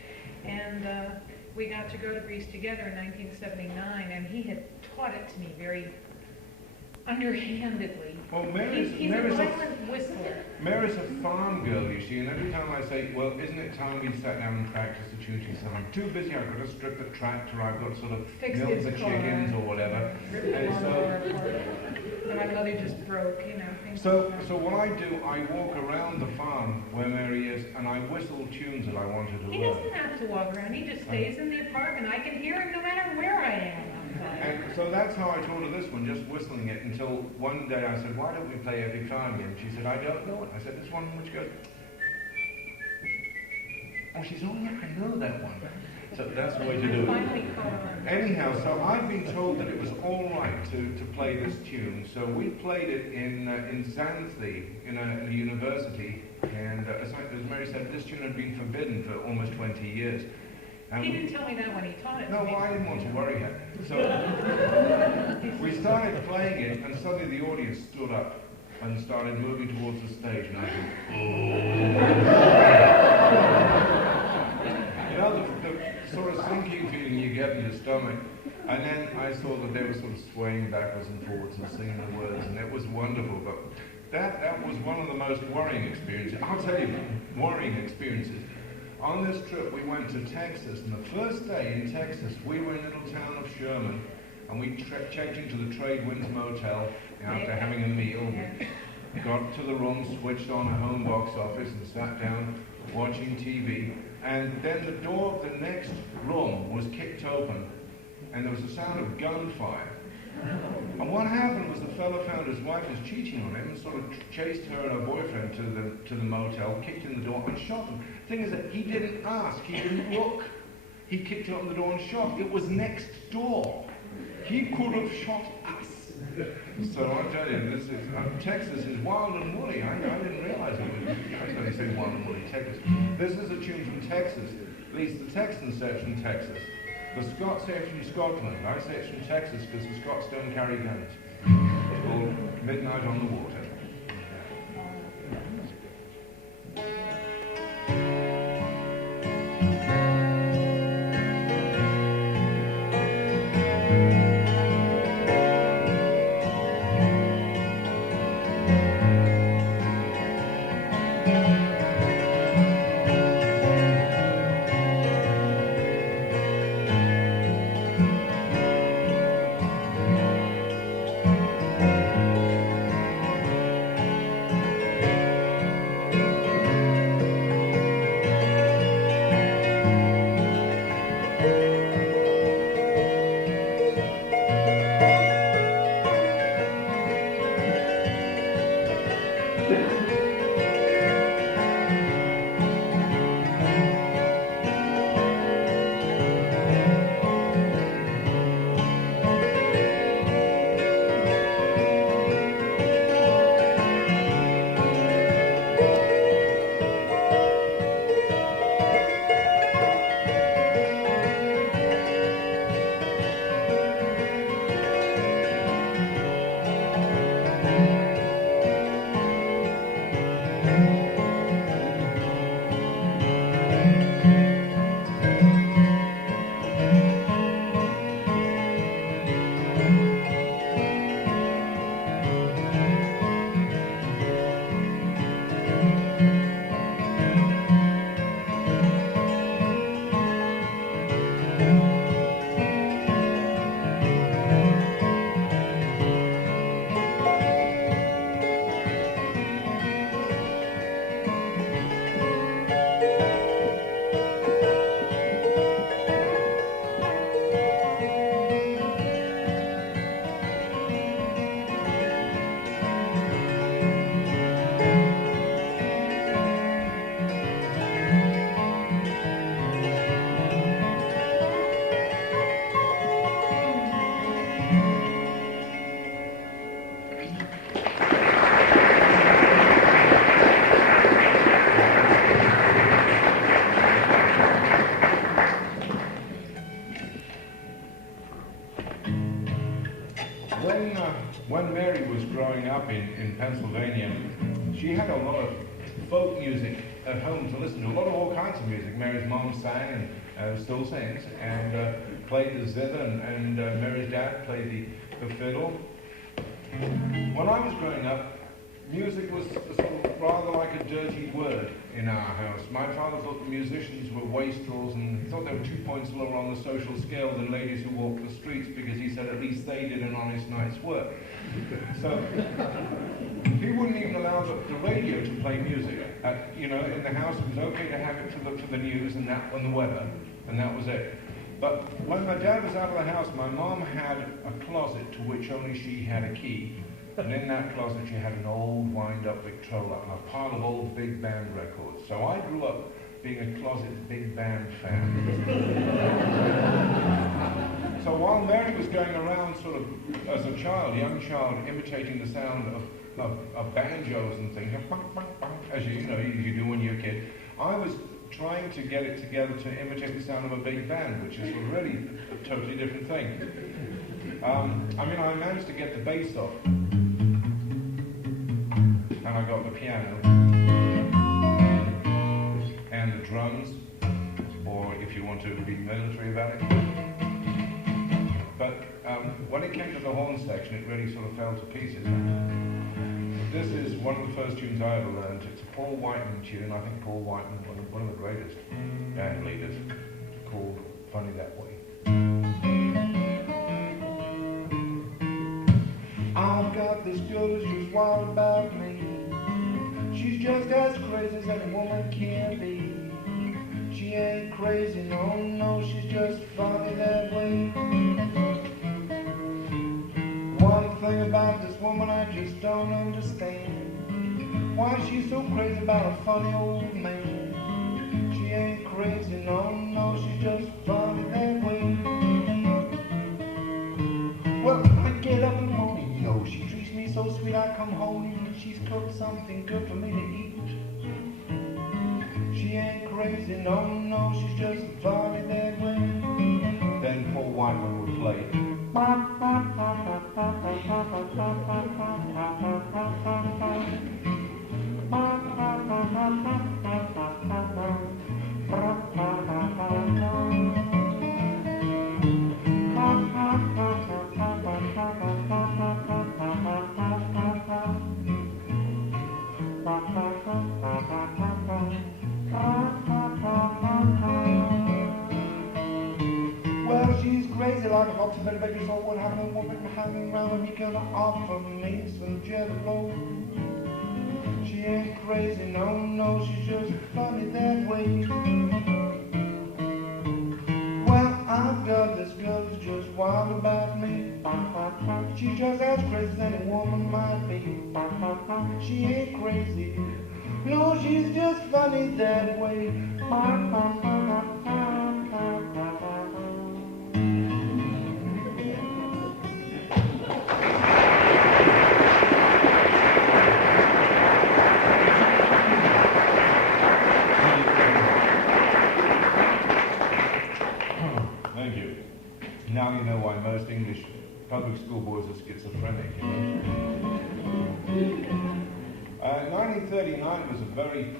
And we got to go to Greece together in 1979, and he had taught it to me very underhandedly. Well, He's a violent whistler. Mary's a farm girl, you see, and every time I say, well, isn't it time we sat down and practiced the tune, she said, I'm too busy, I've got to strip the tractor, I've got to sort of Fix milk his the car, chickens or whatever. rip the And lawnmower apart, and my mother just broke, you know, things So like that. what I do, I walk around the farm where Mary is, and I whistle tunes that I want her to He learn. doesn't have to walk around, he just stays in the apartment. I can hear him no matter where I am. And so that's how I taught her this one, just whistling it, until one day I said, why don't we play Epifania? And she said, I don't know it. I said, this one which goes... Oh, she said, oh yeah, I know that one. So that's the way to do it. Finally caught on. Anyhow, so I've been told that it was all right to play this tune, so we played it in Xanthi, in a university, and as Mary said, this tune had been forbidden for almost 20 years. And He didn't tell me that when he taught it no, to me. well, I didn't want to worry her. So we started playing it, and suddenly the audience stood up and started moving towards the stage, and I said, oh. You know, the sort of sinking feeling you get in your stomach. And then I saw that they were sort of swaying backwards and forwards and singing the words, and it was wonderful. But that was one of the most worrying experiences. I'll tell you, worrying experiences. On this trip, we went to Texas, and the first day in Texas, we were in the little town of Sherman, and we checked into the Trade Winds Motel after having a meal. We got to the room, switched on a home box office, and sat down watching TV. And then the door of the next room was kicked open, and there was a sound of gunfire. And what happened was the fellow found his wife was cheating on him and sort of chased her and her boyfriend to the motel, kicked in the door and shot them. The thing is that he didn't ask, he didn't look. He kicked open the door and shot. It was next door. He could have shot us. So I tell you, this is Texas is wild and woolly. I didn't realize it was. I was going to say wild and woolly, Texas. This is a tune from Texas. At least the Texans say it's from Texas. The Scots say it's from Scotland. I say it's from Texas because the Scots don't carry guns. It's called Midnight on the Water. Pennsylvania, she had a lot of folk music at home to listen to, a lot of all kinds of music. Mary's mom sang and still sings, and played the zither, and Mary's dad played the fiddle. When I was growing up, music was sort of rather like a dirty word in our house. My father thought the musicians were wastrels, and he thought they were 2 points lower on the social scale than ladies who walked the streets, because he said at least they did an honest night's work. So he wouldn't even allow the radio to play music. You know, in the house it was okay to have it for the news and the weather, and that was it. But when my dad was out of the house, my mom had a closet to which only she had a key. And in that closet she had an old wind-up Victrola and a pile of old big band records. So I grew up being a closet big band fan. So while Mary was going around sort of as a child, young child, imitating the sound of banjos and things, as you do when you're a kid, I was trying to get it together to imitate the sound of a big band, which is really a totally different thing. I mean, I managed to get the bass off, and I got the piano, and the drums, or if you want to be military about it. But when it came to the horn section, it really sort of fell to pieces. This is one of the first tunes I ever learned. It's a Paul Whiteman tune. I think Paul Whiteman, one of the greatest band leaders, called Funny That Way. I've got this girl who's just wild about me. She's just as crazy as any woman can be. She ain't crazy, no, no, she's just funny that way. One thing about this woman I just don't understand. Why she's so crazy about a funny old man. She ain't crazy, no, no, she's just funny that way. Well, I get up in the morning, you know, she treats me so sweet. I come home and she's cooked something good for me to eat. She ain't crazy, no, no, she's just funny that way. Then Paul Whiteman would play. Well, she's crazy like a box of better baby, so what happened? A woman hanging around with me gonna offer me some jello. She ain't crazy, no, no, she's just funny that way. Well, I've got this girl who's just wild about me. She's just as crazy as any woman might be. She ain't crazy, no, she's just funny that way. Thank you. Now you know why most English public school boys are schizophrenic. 1939 was a very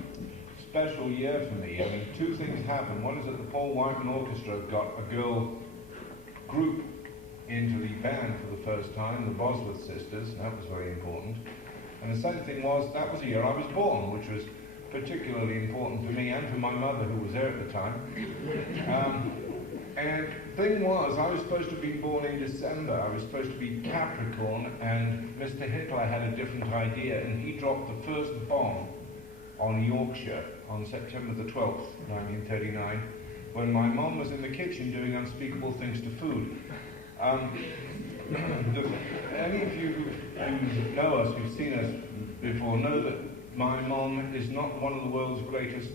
special year for me. I mean, two things happened. One is that the Paul Whiteman Orchestra got a girl group into the band for the first time, the Bosworth sisters. That was very important. And the second thing was, that was the year I was born, which was particularly important to me and to my mother, who was there at the time. And the thing was, I was supposed to be born in December. I was supposed to be Capricorn, and Mr. Hitler had a different idea, and he dropped the first bomb on Yorkshire on September the 12th, 1939, when my mom was in the kitchen doing unspeakable things to food. Any of you who know us, who've seen us before, know that my mom is not one of the world's greatest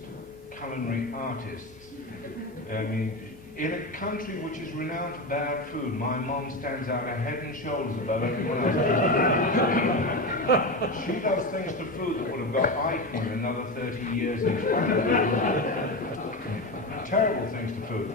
culinary artists. I mean, in a country which is renowned for bad food, my mom stands out a head and shoulders above everyone else. She does things to food that would have got Eichmann in another 30 years in China. Terrible things to food.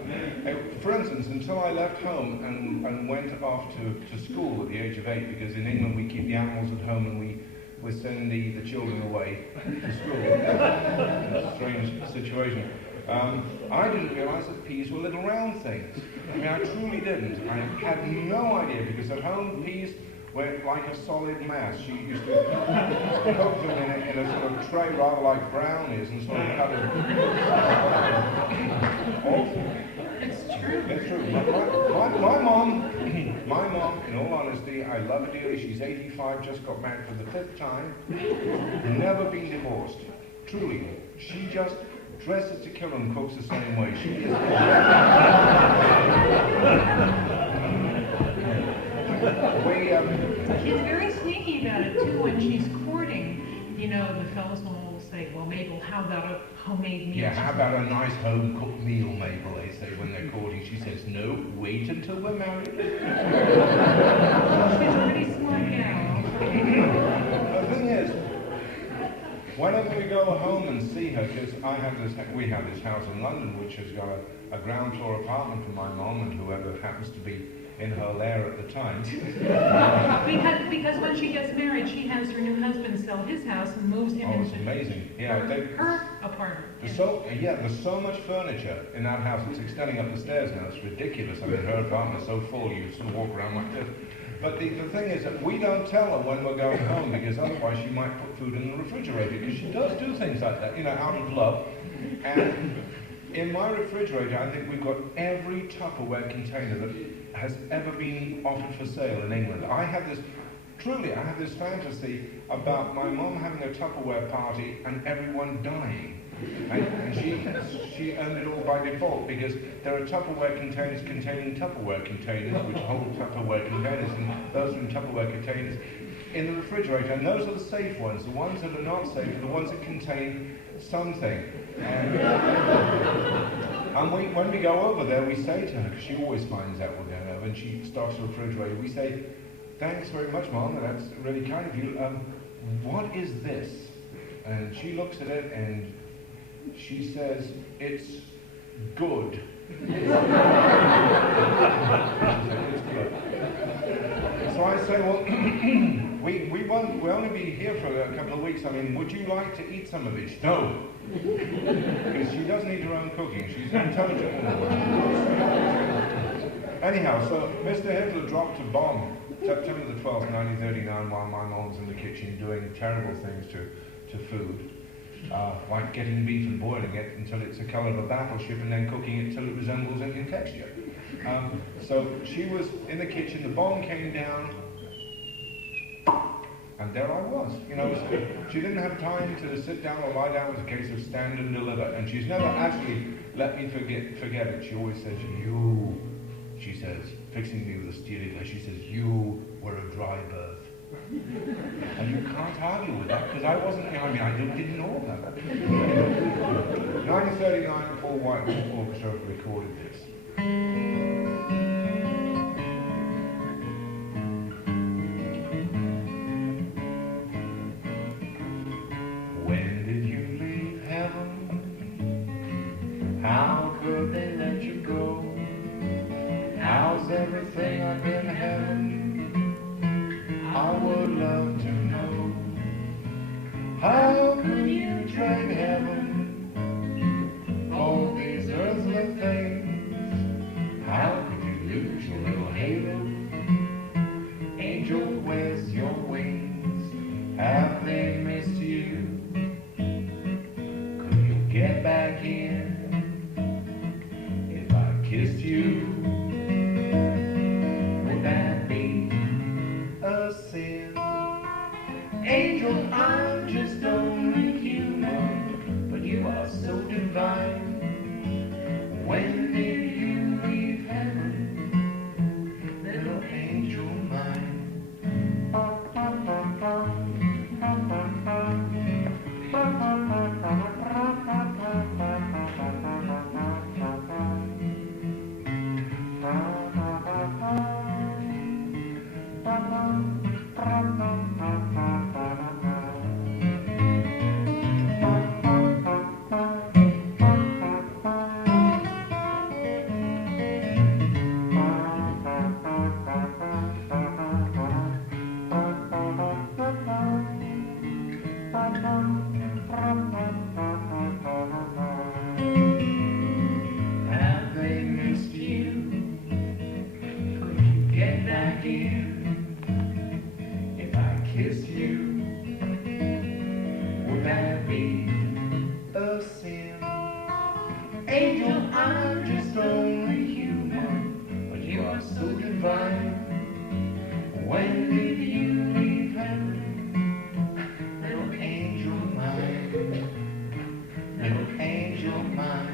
For instance, until I left home and went off to school at the age of 8, because in England we keep the animals at home and we would send the children away to school. It's a strange situation. I didn't realise that peas were little round things. I mean, I truly didn't. I had no idea, because at home peas were like a solid mass. She used to cook them in a sort of tray, rather like brownies, and sort of cut them. Awful. It's true. It's true. My mom, in all honesty, I love her dearly. She's 85, just got married for the 5th time, never been divorced. Truly. She just dresses to kill and cooks the same way. She is. She's very sneaky about it too. When she's courting, you know, the fellows will always say, "Well, Mabel, how about a homemade meal?" Yeah, how about a nice home-cooked meal, Mabel, they say when they're courting. She says, "No, wait until we're married." She's a pretty smart gal. The thing is, whenever we go home and see her, because we have this house in London which has got a ground floor apartment for my mom and whoever happens to be in her lair at the time. Because when she gets married, she has her new husband sell his house and moves him Oh, it's into amazing. Yeah, her apartment. there's so much furniture in that house. It's extending up the stairs now. It's ridiculous. I mean, her apartment is so full you sort of walk around like this. But the thing is that we don't tell her when we're going home, because otherwise she might put food in the refrigerator, because she does do things like that, you know, out of love. And in my refrigerator, I think we've got every Tupperware container that has ever been offered for sale in England. I have this fantasy about my mom having a Tupperware party and everyone dying. And she earned it all by default, because there are Tupperware containers containing Tupperware containers, which hold Tupperware containers, and those from Tupperware containers in the refrigerator. And those are the safe ones. The ones that are not safe are the ones that contain something. And when we go over there, we say to her, because she always finds out we're going over, and she stocks the refrigerator, we say, "Thanks very much, Mom, that's really kind of you. What is this?" And she looks at it and she says, "It's good." It's good. So I say, "Well, we'll only be here for a couple of weeks. I mean, would you like to eat some of it?" No. Because she doesn't eat her own cooking. She's an intelligent woman. Anyhow, so Mr. Hitler dropped a bomb September the 12th, 1939, while my mom was in the kitchen doing terrible things to food. Like getting beef and boiling it until it's the colour of a battleship, and then cooking it till it resembles it in texture. So she was in the kitchen, the bomb came down, and there I was. You know, she didn't have time to sit down or lie down. It was a case of stand and deliver. And she's never actually let me forget it. She always says, "You," she says, fixing me with a steel English, she says, "You were a dry birth." And you can't argue with that, because I wasn't, I mean, I didn't know that. 1939, Paul White Orchestra recorded this. When did you leave heaven? How could they let you go? How's everything up in heaven? I would love to know. How could you trade heaven for these earthly things? How could you lose your little halo? Angel, where's your wings? Have they missed you? Could you get back in if I kissed you? Would that be a sin? Angel, I'm just only human. angel, I'm just only human, but you are so divine. When did you leave heaven, little angel mine, little angel mine?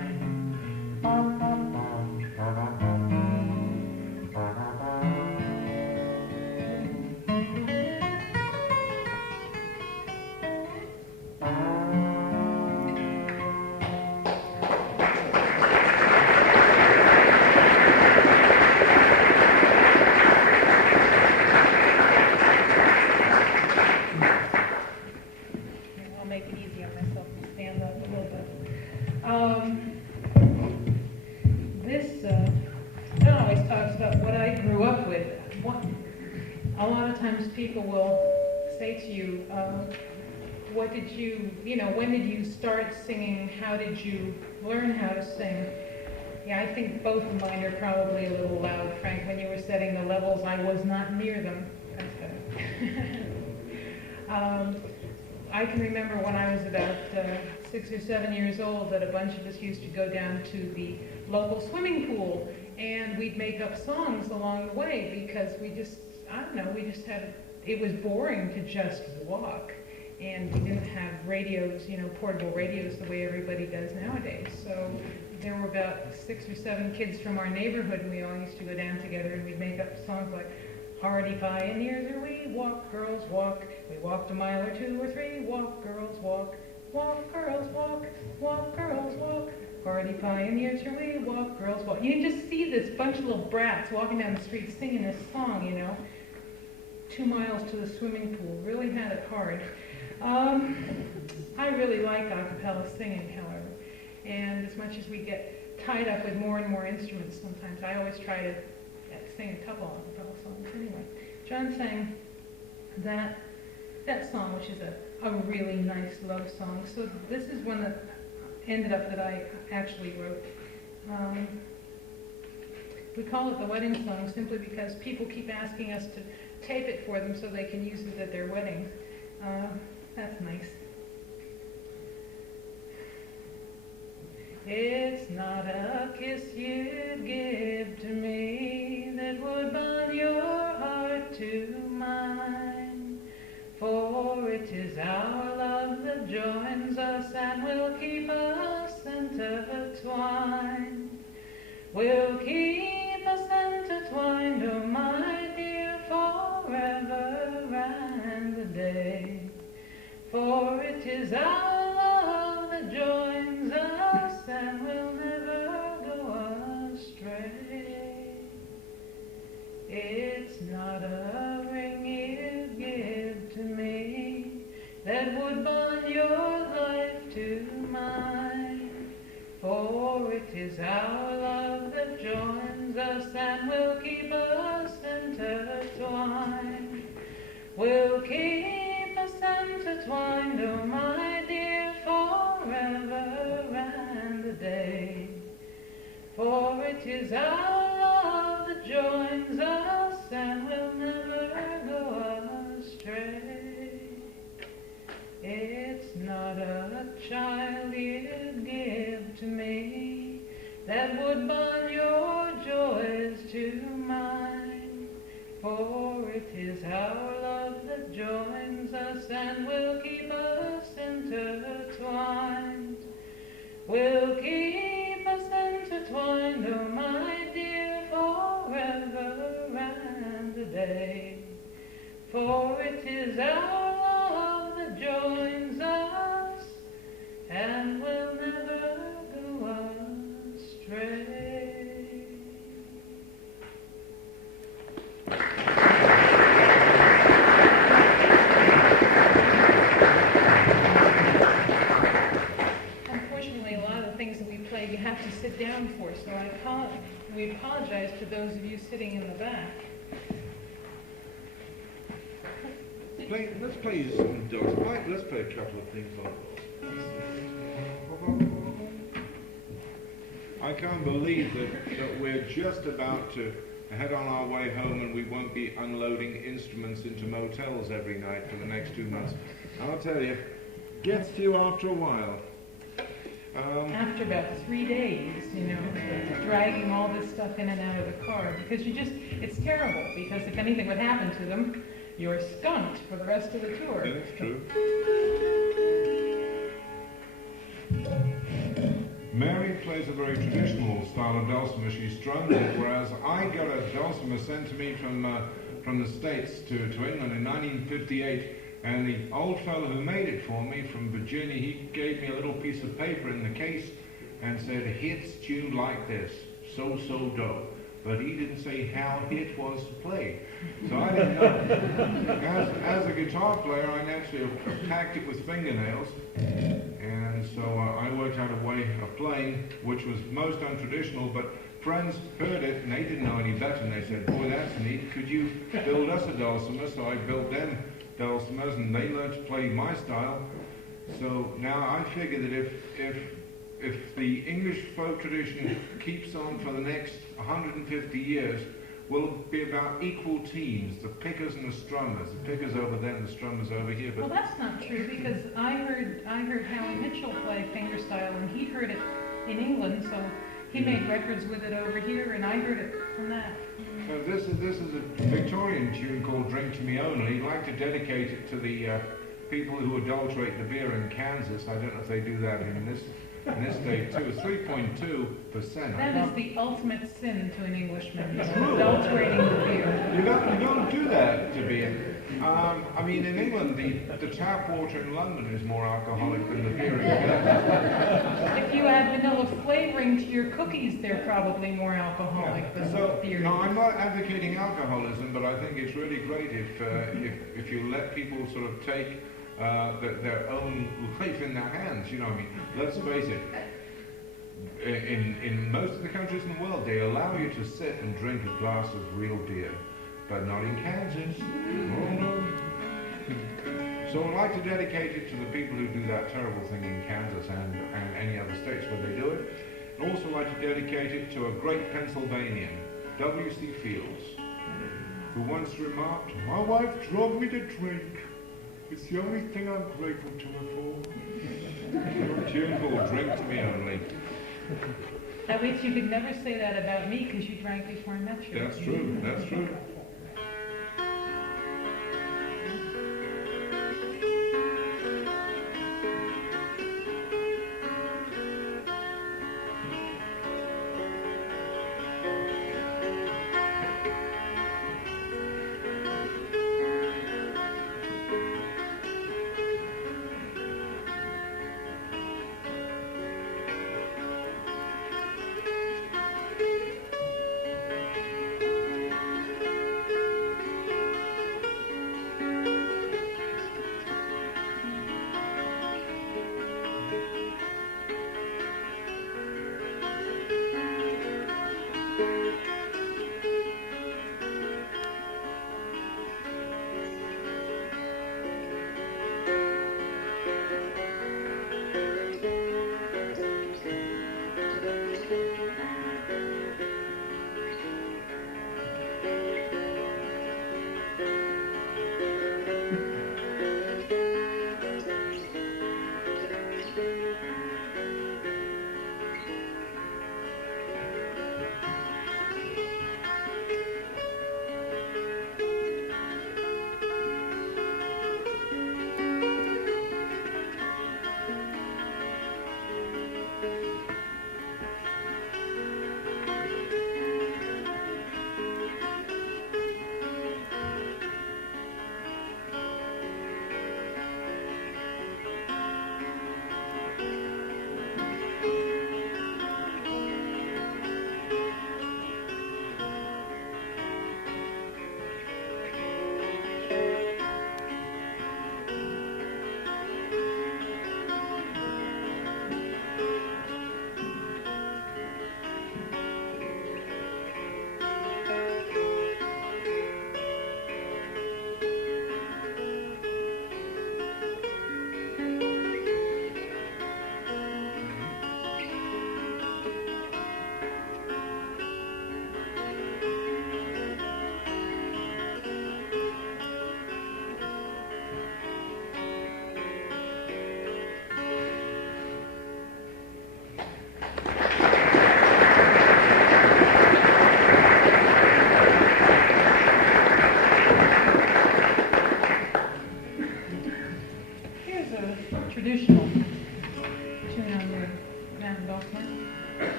I'll make it easy on myself to stand up a little bit. That always talks about what I grew up with. A lot of times people will say to you, what did you, when did you start singing? How did you learn how to sing? Yeah, I think both of mine are probably a little loud. Frank, when you were setting the levels, I was not near them. That's good. I can remember when I was about 6 or 7 years old that a bunch of us used to go down to the local swimming pool, and we'd make up songs along the way because we just had, it was boring to just walk, and we didn't have radios, portable radios the way everybody does nowadays. So there were about 6 or 7 kids from our neighborhood, and we all used to go down together, and we'd make up songs like, "Hardy pioneers are we, walk, girls, walk. We walked a mile or 2 or 3, walk, girls, walk. Walk, girls, walk. Walk, girls, walk. Hardy pioneers are we, walk, girls, walk." You can just see this bunch of little brats walking down the street singing this song, 2 miles to the swimming pool. Really had it hard. I really like a cappella singing, however. And as much as we get tied up with more and more instruments sometimes, I always try to sing a couple a cappella songs anyway. John sang that song, which is a really nice love song. So this is one that ended up that I actually wrote. We call it the wedding song simply because people keep asking us to tape it for them so they can use it at their weddings. That's nice. It's not a kiss you'd give to me that would bind your heart to mine, for it is our love that joins us and will keep us intertwined. Will keep us intertwined, oh my dear, forever and a day. For it is our love that joins us and will never go astray. It's not a ring you'd give to me that would bond your life to mine, for it is our love that joins us and will keep us intertwined. Will keep us intertwined, oh my dear, forever and a day. For it is our love that joins us and will never go astray. It's not a child you'd give to me that would bond your joys to mine, for it is our love that joins us and will keep us intertwined. Will keep us intertwined, oh my dear, forever and a day. For it is our love that joins us and will never go astray. Unfortunately, a lot of the things that we play you have to sit down for, so we apologize to those of you sitting in the back. Let's play some Dulcimer. Let's play a couple of things on. I can't believe that we're just about to head on our way home and we won't be unloading instruments into motels every night for the next 2 months. I'll tell you, gets to you after a while. After about 3 days, you know, dragging all this stuff in and out of the car, because it's terrible, because if anything would happen to them, you're skunked for the rest of the tour. That's true. Mary plays a very traditional style of dulcimer. She strums it, whereas I got a dulcimer sent to me from the States to England in 1958, and the old fellow who made it for me from Virginia, he gave me a little piece of paper in the case and said, "Hit's tuned like this, so-so-do." But he didn't say how hit was played. So I didn't know. As a guitar player, I naturally attacked it with fingernails. And so I worked out a way of playing which was most untraditional, but friends heard it and they didn't know any better, and they said, "Boy, that's neat. Could you build us a dulcimer?" So I built them dulcimers, and they learned to play my style. So now I figure that if the English folk tradition keeps on for the next 150 years, we'll be about equal teams, the pickers and the strummers. The pickers over there and the strummers over here. But well, that's not true, because I heard Howie Mitchell play fingerstyle, and he heard it in England, so he made records with it over here, and I heard it from that. So this is a Victorian tune called "Drink to Me Only." I'd like to dedicate it to the people who adulterate the beer in Kansas. I don't know if they do that in this state too. It's 3.2%. That is the ultimate sin to an Englishman, adulterating the beer. You don't do that to beer. I mean, in England, the tap water in London is more alcoholic than the beer in Kansas. If you add vanilla flavoring to your cookies, they're probably more alcoholic than beer. No, I'm not advocating alcoholism, but I think it's really great if you let people sort of take their own life in their hands. You know what I mean? Let's face it. In most of the countries in the world, they allow you to sit and drink a glass of real beer, but not in Kansas. Oh no. So I'd like to dedicate it to the people who do that terrible thing in Kansas and any other states where they do it. I'd also like to dedicate it to a great Pennsylvanian, W.C. Fields, who once remarked, "My wife drove me to drink. It's the only thing I'm grateful to her for." A tune called "Drink to Me Only." At least you could never say that about me, because you drank before I met you. That's true, that's true.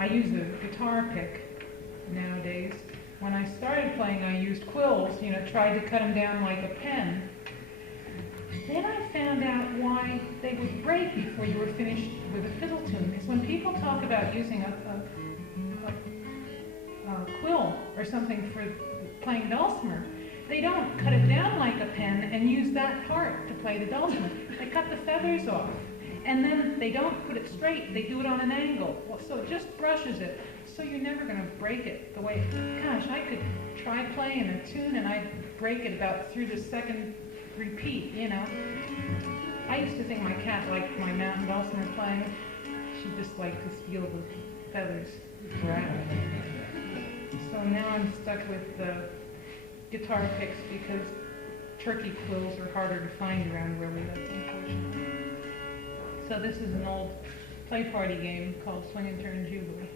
I use a guitar pick nowadays. When I started playing, I used quills, tried to cut them down like a pen. Then I found out why they would break before you were finished with a fiddle tune. Is when people talk about using a quill or something for playing dulcimer, they don't cut it down like a pen and use that part to play the dulcimer. They cut the feathers off, and then they don't put it straight. They do it on an angle, so it just brushes it. So you're never going to break it the way. Gosh, I could try playing a tune and I'd break it about through the second repeat. I used to think my cat liked my mountain dulcimer playing. She just liked to feel the feathers rattle. So now I'm stuck with the guitar picks because turkey quills are harder to find around where we live, unfortunately. So this is an old play party game called Swing and Turn Jubilee.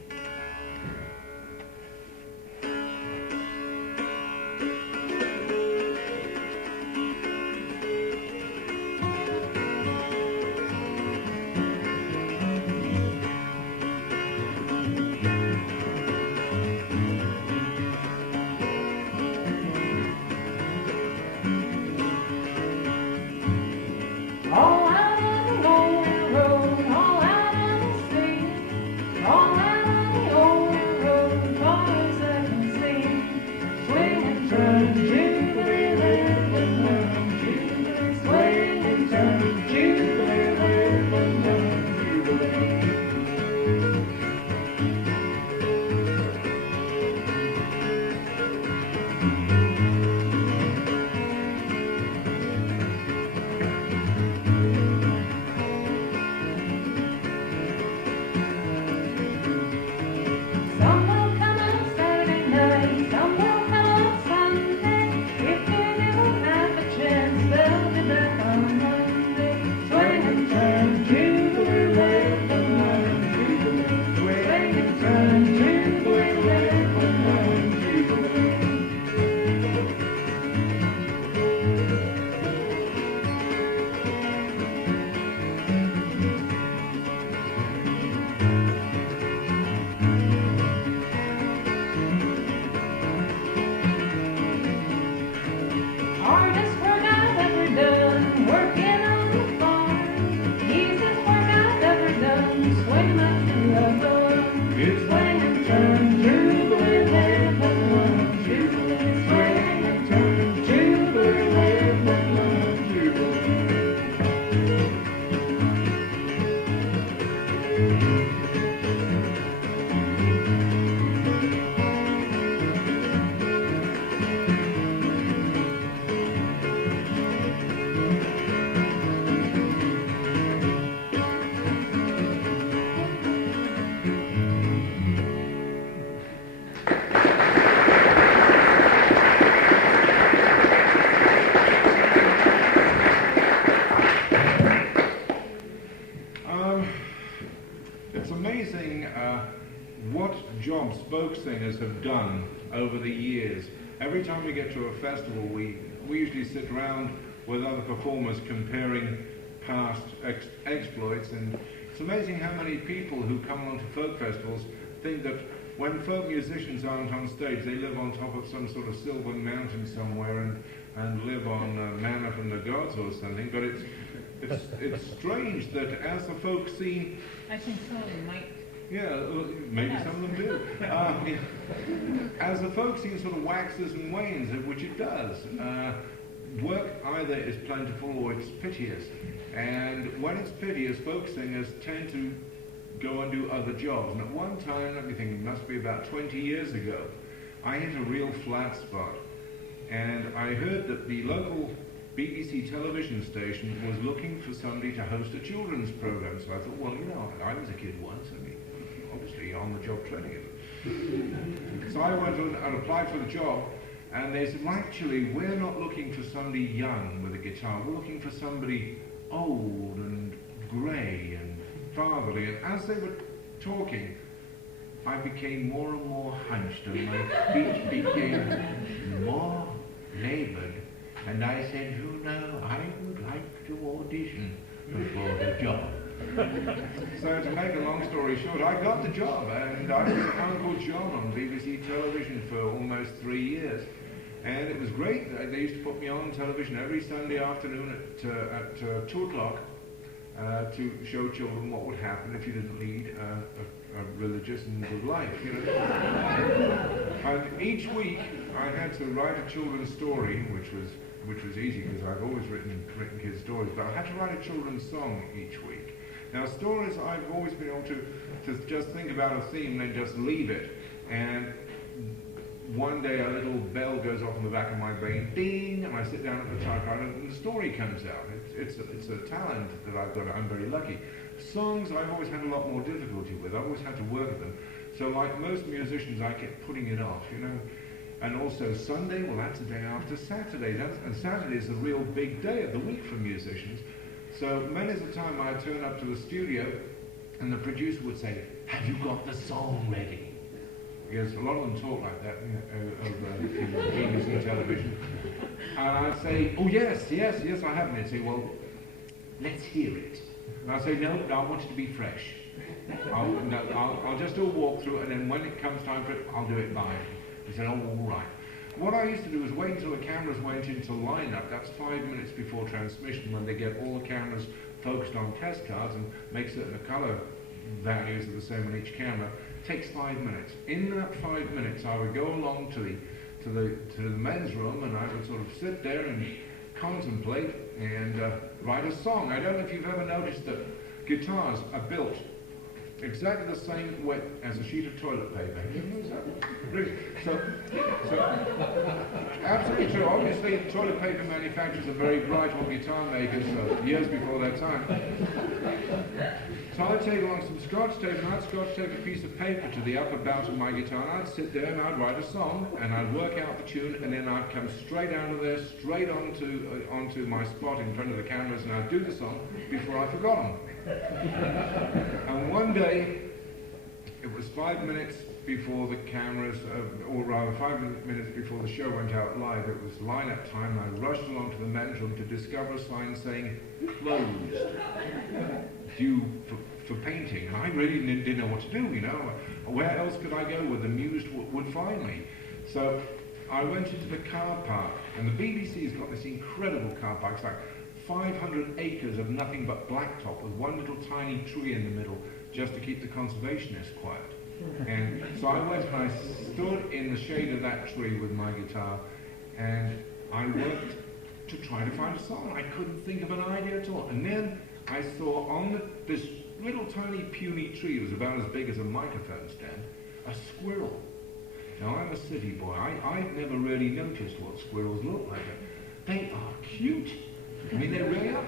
All out on the old road, all out on the sea, all out on the old road, far as I can see. Swing and turn, jubilee, live and learn, jubilee. Swing and turn, jubilee, live and learn, jubilee. Some will come on Saturday night, some will come on Sunday. If they never have a chance, they'll be back on Monday. Swing and turn, jubilee, live and learn, jubilee. Swing and turn, jubilee, live and learn, jubilee. Hardest work I've ever done, working on the farm. Easiest work I've ever done, swinging up to the door. Swing and turn, jubilee, live and learn, jubilee. Swing and turn, jubilee, live and learn, jubilee. It's amazing what jobs folk singers have done over the years. Every time we get to a festival, we usually sit around with other performers comparing past exploits, and it's amazing how many people who come along to folk festivals think that when folk musicians aren't on stage, they live on top of some sort of sylvan mountain somewhere and live on manna from the gods or something. But it's strange that as the folk scene, I think some of them might. yeah, maybe some of them do. As the folk scene sort of waxes and wanes, which it does, work either is plentiful or it's piteous. And when it's piteous, folk singers tend to go and do other jobs. And at one time, let me think, it must be about 20 years ago, I hit a real flat spot. And I heard that the local BBC television station was looking for somebody to host a children's program. So I thought, well, I was a kid once. I mean, obviously on-the-job training. So I went and applied for the job, and they said, well, actually, we're not looking for somebody young with a guitar. We're looking for somebody old and grey and fatherly. And as they were talking, I became more and more hunched, and my speech became more laboured. And I said, I would like to audition for the job. So to make a long story short, I got the job, and I was Uncle John on BBC television for almost 3 years. And it was great. They used to put me on television every Sunday afternoon at 2 o'clock to show children what would happen if you didn't lead a religious and good life, you know. And each week I had to write a children's story, which was easy because I've always written kids' stories, but I had to write a children's song each week. Now stories, I've always been able to just think about a theme and then just leave it. And one day a little bell goes off in the back of my brain, ding, and I sit down at the typewriter and the story comes out. It's a talent that I've got. I'm very lucky. Songs I've always had a lot more difficulty with. I always had to work at them. So like most musicians, I kept putting it off, you know. And also Sunday, well, that's the day after Saturday. And Saturday is the real big day of the week for musicians. So many of the time I'd turn up to the studio and the producer would say, have you got the song ready? Because a lot of them talk like that, you know, over BBC television. And I'd say, oh yes, I have. And they'd say, well, let's hear it. And I'd say, no, I want it to be fresh. I'll just do a walkthrough, and then when it comes time for it, I'll do it live. He said, oh, all right. What I used to do is wait until the cameras went into lineup. That's 5 minutes before transmission, when they get all the cameras focused on test cards and make certain the color values are the same on each camera. Takes 5 minutes. In that 5 minutes, I would go along to the men's room, and I would sort of sit there and contemplate and write a song. I don't know if you've ever noticed that guitars are built exactly the same width as a sheet of toilet paper. You know that? Really? So absolutely true. Obviously, toilet paper manufacturers are very bright on guitar makers, years before their time. So I'd take along some scotch tape, and I'd scotch tape a piece of paper to the upper bout of my guitar, and I'd sit there and I'd write a song, and I'd work out the tune, and then I'd come straight out of there, straight onto my spot in front of the cameras, and I'd do the song before I forgot them. And one day, it was 5 minutes before the cameras, or rather 5 minutes before the show went out live. It was line-up time, and I rushed along to the men's room to discover a sign saying, closed, due for painting. And I really didn't know what to do, you know. Where else could I go where the Muse would find me? So I went into the car park, and the BBC's got this incredible car park. It's like 500 acres of nothing but blacktop with one little tiny tree in the middle just to keep the conservationists quiet. And so I went and I stood in the shade of that tree with my guitar, and I worked to try to find a song. I couldn't think of an idea at all. And then I saw on this little tiny puny tree, it was about as big as a microphone stand, a squirrel. Now I'm a city boy. I've never really noticed what squirrels look like. They are cute. I mean, they really are.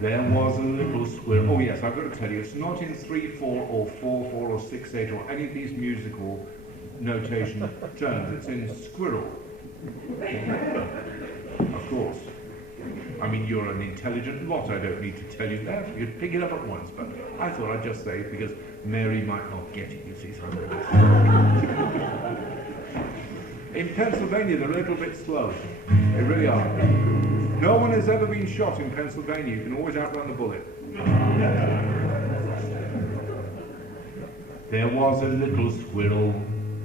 There was a little squirrel. Oh yes, I've got to tell you, it's not in 3/4 or 4/4 or 6/8 or any of these musical notation terms. It's in squirrel. Of course. I mean, you're an intelligent lot. I don't need to tell you that. You'd pick it up at once. But I thought I'd just say it because Mary might not get it. You see, so In Pennsylvania, they're a little bit slow. They really are. No one has ever been shot in Pennsylvania. You can always outrun the bullet. There was a little squirrel,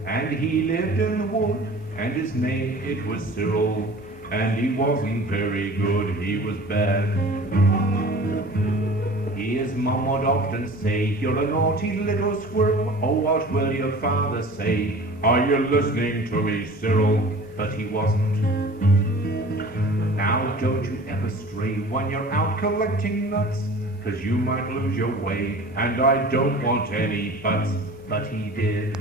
and he lived in the wood, and his name it was Cyril, and he wasn't very good, he was bad. His mum would often say, "You're a naughty little squirrel, oh what will your father say? Are you listening to me, Cyril?" But he wasn't. Now don't you ever stray when you're out collecting nuts, 'cause you might lose your way, and I don't want any buts. But he did.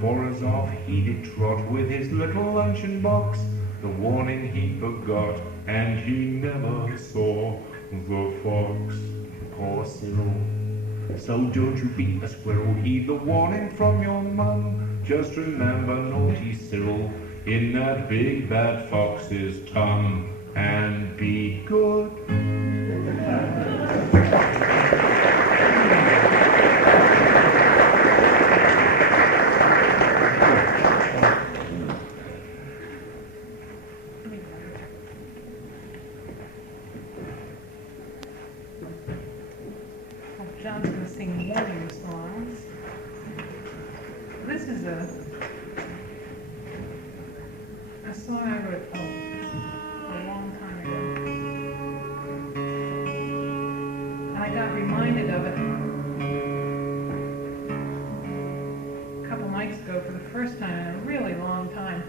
For as off he did trot with his little luncheon box, the warning he forgot, and he never saw the fox. Poor Cyril. So don't you be a squirrel, heed the warning from your mum. Just remember naughty Cyril in that big bad fox's tongue, and be good. John's going to sing warning songs. This is a song I wrote a long time ago. And I got reminded of it a couple nights ago for the first time in a really long time.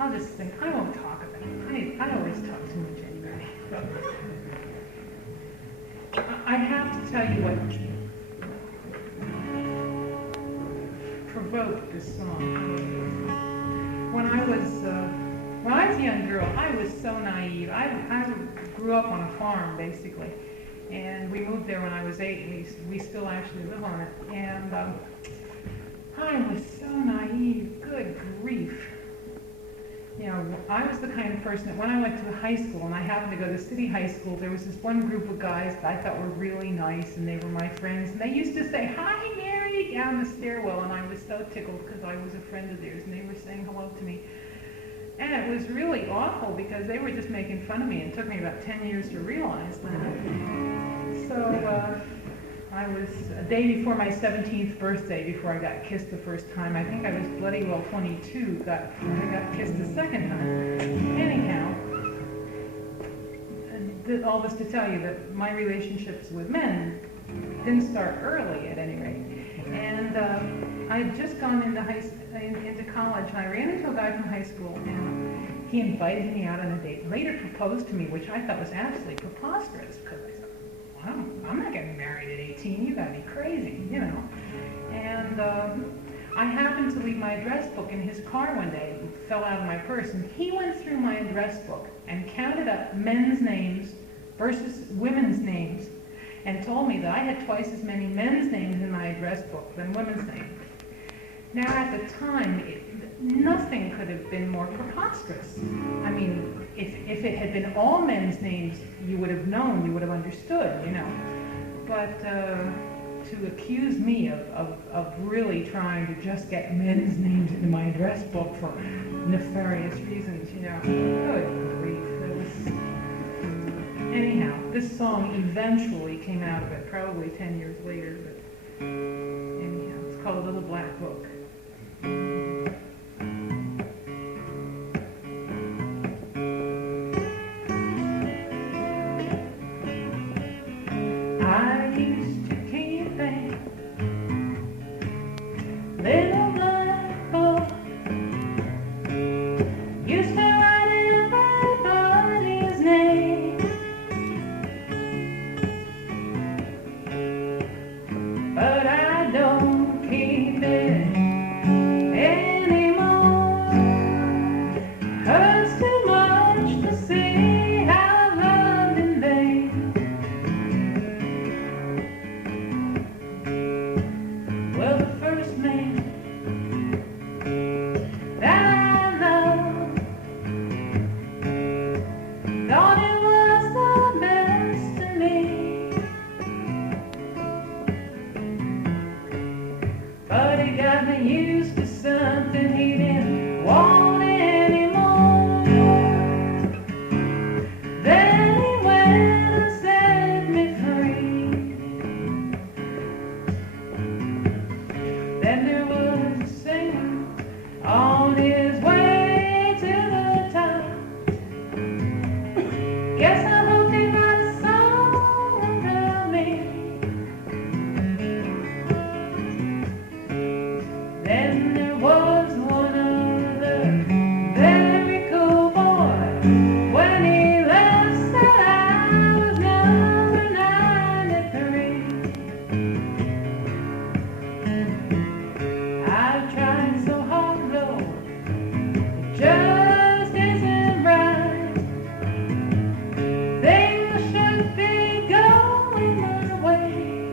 I'll just sing. I won't talk about it. I always talk too much anyway. I have to tell you what provoked this song. When I was a young girl, I was so naive. I grew up on a farm, basically, and we moved there when I was 8, and we still actually live on it. And I was so naive. Good grief. You know, I was the kind of person that when I went to high school, and I happened to go to city high school, there was this one group of guys that I thought were really nice, and they were my friends, and they used to say, "Hi, Mary," down the stairwell, and I was so tickled because I was a friend of theirs, and they were saying hello to me. And it was really awful because they were just making fun of me, and it took me about 10 years to realize that. So I was a day before my 17th birthday before I got kissed the first time. I think I was bloody well 22, I got kissed the second time. Anyhow, all this to tell you that my relationships with men didn't start early at any rate. And I had just gone into college, and I ran into a guy from high school, and he invited me out on a date, later proposed to me, which I thought was absolutely preposterous, because I said, I'm not getting married at 18, you gotta be crazy, you know. And I happened to leave my address book in his car one day. It fell out of my purse, and he went through my address book and counted up men's names versus women's names, and told me that I had twice as many men's names in my address book than women's names. Now, at the time, nothing could have been more preposterous. I mean, if it had been all men's names, you would have known, you would have understood, you know. But to accuse me of really trying to just get men's names into my address book for nefarious reasons, you know, good grief. Anyhow, this song eventually came out of it, probably 10 years later, but anyhow, it's called Little Black Book. I used to keep a little black book, used to write everybody's name, but I don't keep it just isn't right. Things should be going my way.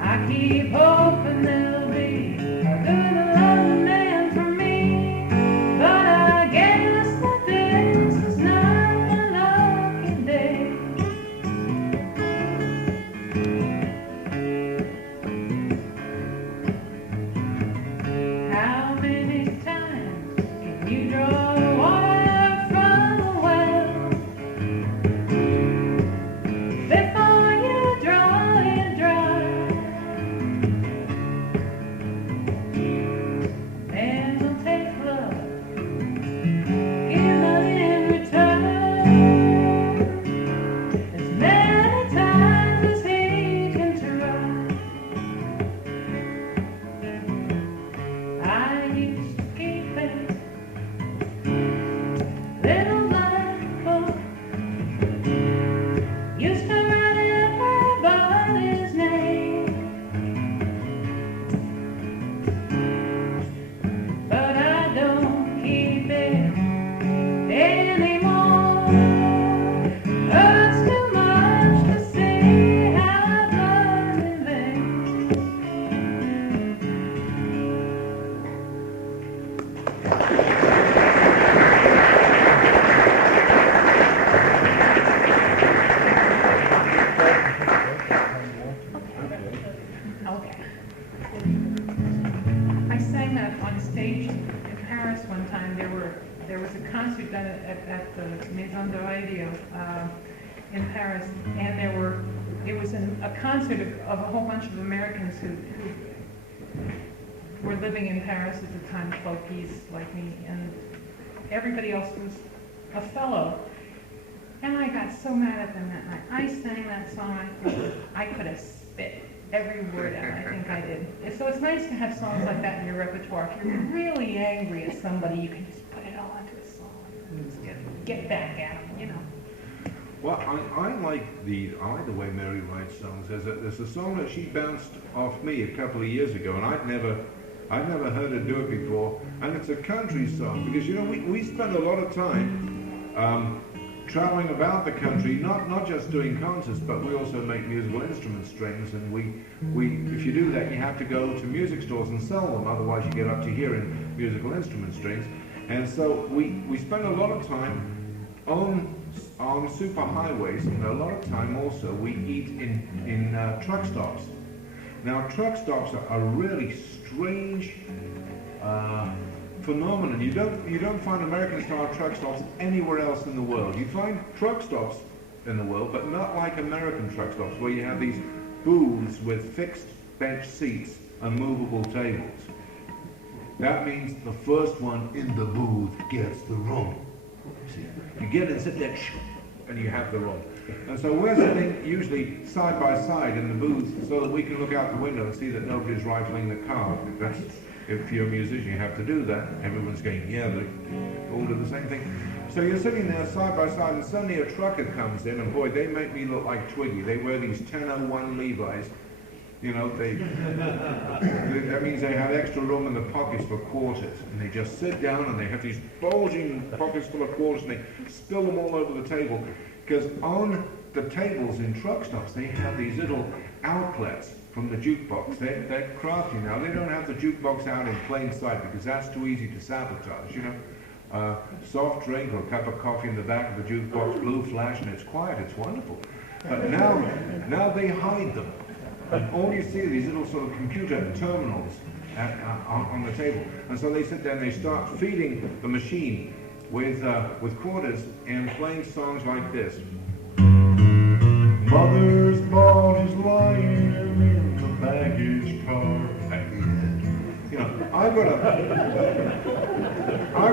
I keep hoping there'll be a good loving man for me, but I guess that this is not a lucky day. How many times can you draw the water from the well before you draw it dry? Man will take love, give it in return as many times as he can try. I used to keep a little black book, used to write everybody's name, but I don't keep it anymore. Hurts too much to see how I've learned in vain. Okay. I sang that on stage in Paris one time. There was a concert done at the Maison de Radio in Paris, and it was a concert of a whole bunch of Americans who were living in Paris at the time, folkies like me, and everybody else was a fellow. And I got so mad at them that night. I sang that song, I thought I could have spit every word out. I think I did. So it's nice to have songs like that in your repertoire. If you're really angry at somebody, you can just put it all into a song and just get back at them, you know. Well, I like the way Mary writes songs. There's a song that she bounced off me a couple of years ago, and I'd never heard her do it before. And it's a country song because we spend a lot of time traveling about the country, not just doing concerts, but we also make musical instrument strings. And we if you do that, you have to go to music stores and sell them. Otherwise, you get up to here in musical instrument strings. And so we spend a lot of time on super highways, and a lot of time also we eat in truck stops. Now, truck stops are a really strange phenomenon. You don't find American-style truck stops anywhere else in the world. You find truck stops in the world, but not like American truck stops, where you have these booths with fixed bench seats and movable tables. That means the first one in the booth gets the room. See, you get it, sit there, and you have the room. And so we're sitting usually side by side in the booth so that we can look out the window and see that nobody's rifling the car. If you're a musician, you have to do that. Everyone's going, yeah, they all do the same thing. So you're sitting there side by side, and suddenly a trucker comes in, and boy, they make me look like Twiggy. They wear these 1001 Levi's. You know, that means they have extra room in the pockets for quarters. And they just sit down, and they have these bulging pockets full of quarters, and they spill them all over the table. Because on the tables in truck stops, they have these little outlets from the jukebox. They're crafty now. They don't have the jukebox out in plain sight because that's too easy to sabotage, you know. Soft drink or a cup of coffee in the back of the jukebox, blue flash, and it's quiet, it's wonderful. But now they hide them. And all you see are these little sort of computer terminals on the table. And so they sit there and they start feeding the machine with quarters and playing songs like this. Mother's ball is lying in the baggage car. You know, I've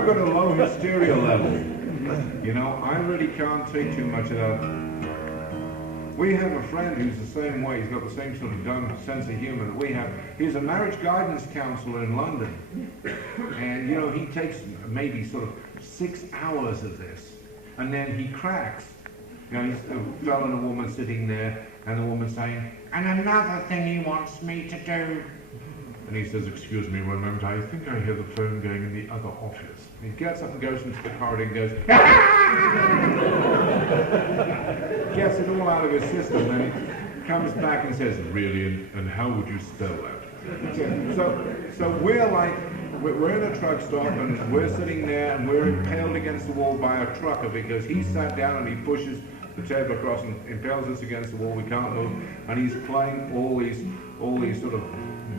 got a low hysteria level. You know, I really can't take too much of that. We have a friend who's the same way. He's got the same sort of dumb sense of humor that we have. He's a marriage guidance counselor in London. And, you know, he takes maybe sort of 6 hours of this. And then he cracks. You know, he's a fellow and a woman sitting there, and the woman saying, and another thing he wants me to do. And he says, excuse me one moment, I think I hear the phone going in the other office. And he gets up and goes into the corridor and goes, gets it all out of his system, and he comes back and says, really, and how would you spell that? So we're like, we're in a truck stop, and we're sitting there, and we're impaled against the wall by a trucker because he sat down and he pushes the table across and impales us against the wall. We can't move, and he's playing all these sort of,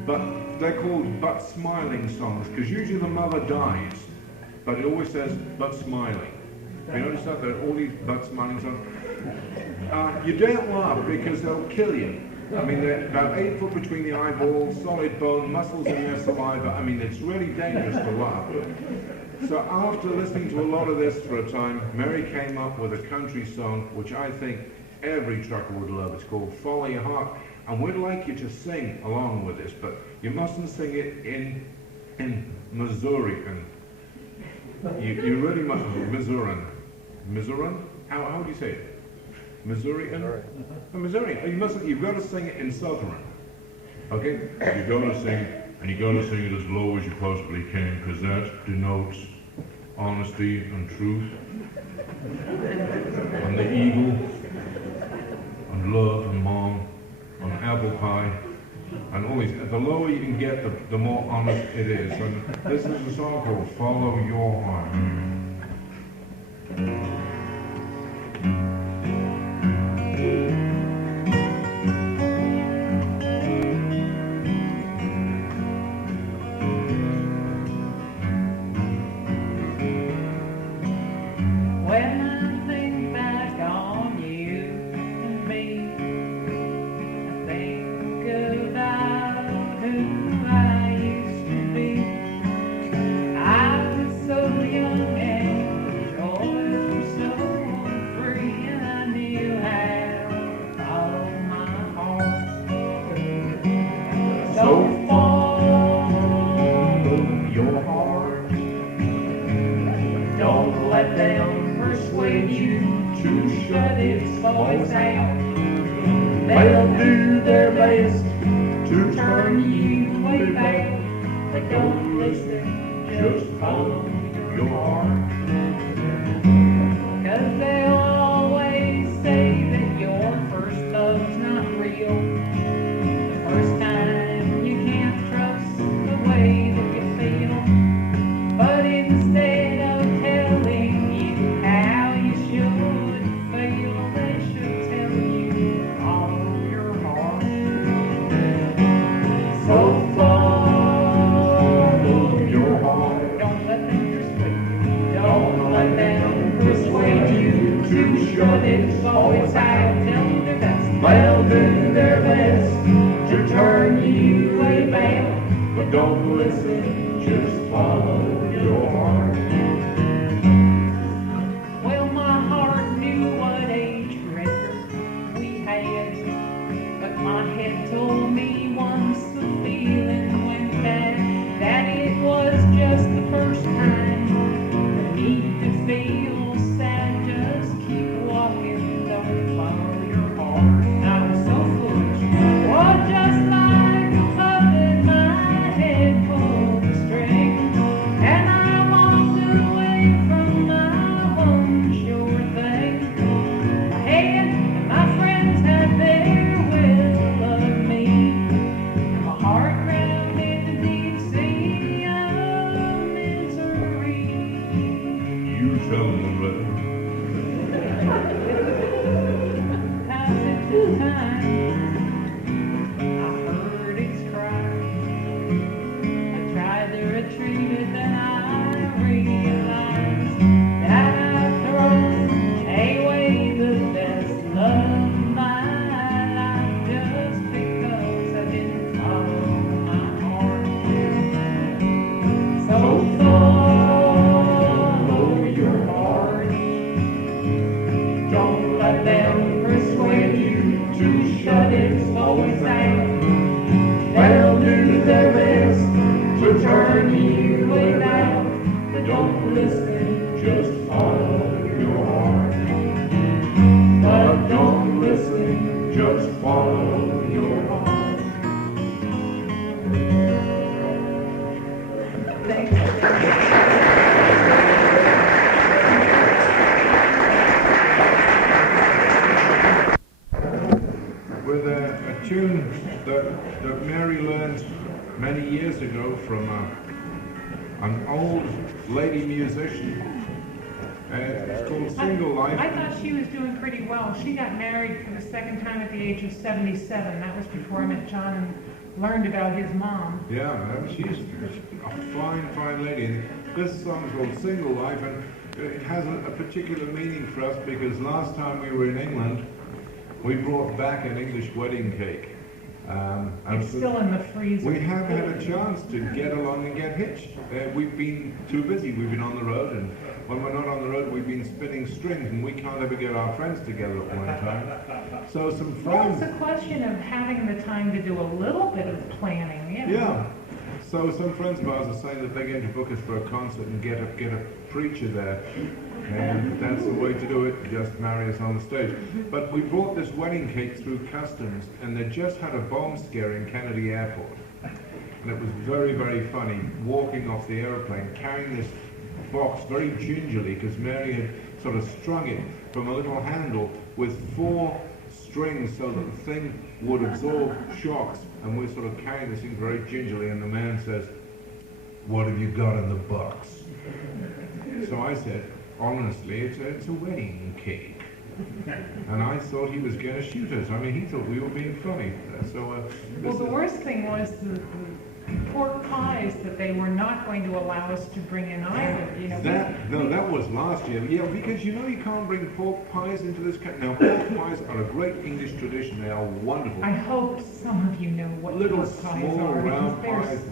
but they're called but smiling songs because usually the mother dies, but it always says but smiling. You understand that all these but smiling songs? You don't laugh because they'll kill you. I mean, they're about 8 foot between the eyeballs, solid bone, muscles in their saliva. I mean, it's really dangerous to laugh. So after listening to a lot of this for a time, Mary came up with a country song, which I think every trucker would love. It's called Follow Your Heart. And we'd like you to sing along with this, but you mustn't sing it in Missouri. And you really must, Missourian. How do you say it? Missourian? Missourian. You've got to sing it in Southern. Okay? You gotta sing, and you gotta sing it as low as you possibly can, because that denotes honesty and truth, and the eagle, and love, and mom, and apple pie, and all these. The lower you can get, the more honest it is. And this is a song called Follow Your Heart. Just follow your heart. Thank you. With a tune that Mary learned many years ago from an old lady musician. It's called Single Life. I thought she was doing pretty well. She got married for the second time at the age of 77. That was before I met John and learned about his mom. Yeah, she's a fine, fine lady. And this song's called Single Life, and it has a particular meaning for us because last time we were in England, we brought back an English wedding cake. And It's still in the freezer. we haven't had a chance to get along and get hitched. We've been too busy. We've been on the road, and when we're not on the road, we've been spinning strings, and we can't ever get our friends together at one time. So some Well, it's friends... a question of having the time to do a little bit of planning, you know. Yeah. So some friends of ours are saying that they're going to book us for a concert and get a preacher there. And that's the way to do it, just marry us on the stage. But we brought this wedding cake through customs, and they just had a bomb scare in Kennedy Airport. And it was very, very funny, walking off the aeroplane, carrying this box very gingerly, because Mary had sort of strung it from a little handle with 4 strings so that the thing would absorb shocks. And we're sort of carrying this thing very gingerly, and the man says, "What have you got in the box?" So I said, "Honestly, it's a wedding cake." And I thought he was going to shoot us. I mean, he thought we were being funny. Well, the worst thing was the pork pies that they were not going to allow us to bring in either. You know, that was last year. Yeah, because you know you can't bring pork pies into this country. Now, pork pies are a great English tradition. They are wonderful. I hope some of you know what Little pork pies small are. round because pies.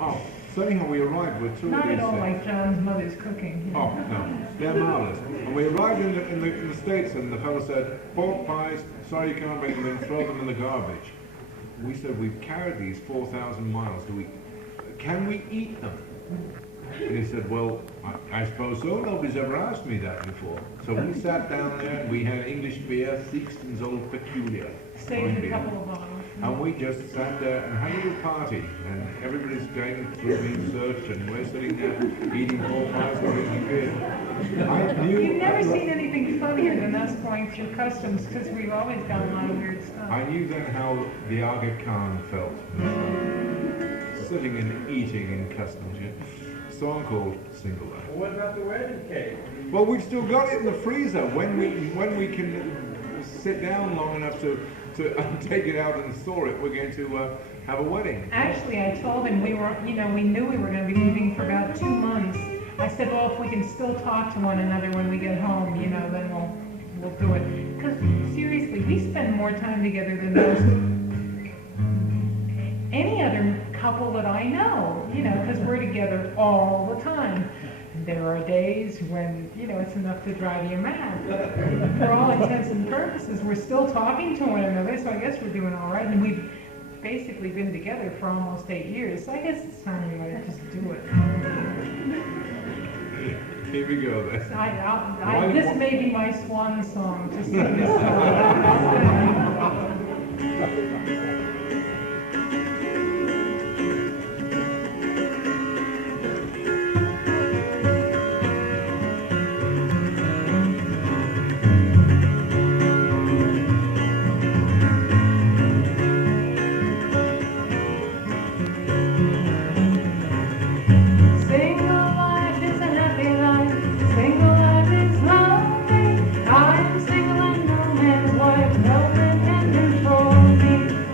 they're So anyhow, we arrived with 2 of not these at all things. like John's mother's cooking. You know. Oh, no, they're marvelous. And we arrived in the States, and the fellow said, "Pork pies, sorry you can't bring them in, throw them in the garbage." We said, "We've carried these 4,000 miles. Can we eat them?" And he said, "Well, I suppose so. Nobody's ever asked me that before." So we sat down there, and we had English beer, Theakston's Old Peculiar. Saved a couple of bottles. And we just sat there and had a little party, and everybody's going through being searched, and we're sitting there eating pork pies and drinking beer. You've never seen anything funnier than us going through customs, because we've always done a lot of weird stuff. I knew then how the Aga Khan felt. Sitting and eating in customs. A song called Single Life. Well, what about the wedding cake? Well, we've still got it in the freezer. When we can sit down long enough to take it out and store it, we're going to have a wedding. Actually, I told him we knew we were going to be leaving for about 2 months. I said, well, if we can still talk to one another when we get home, then we'll do it. Because seriously, we spend more time together than any other couple that I know, because we're together all the time. There are days when, it's enough to drive you mad. For all intents and purposes, we're still talking to one another, so I guess we're doing all right. And we've basically been together for almost 8 years, so I guess it's time we ought to just do it. Here we go then. This may be my swan song to sing this song.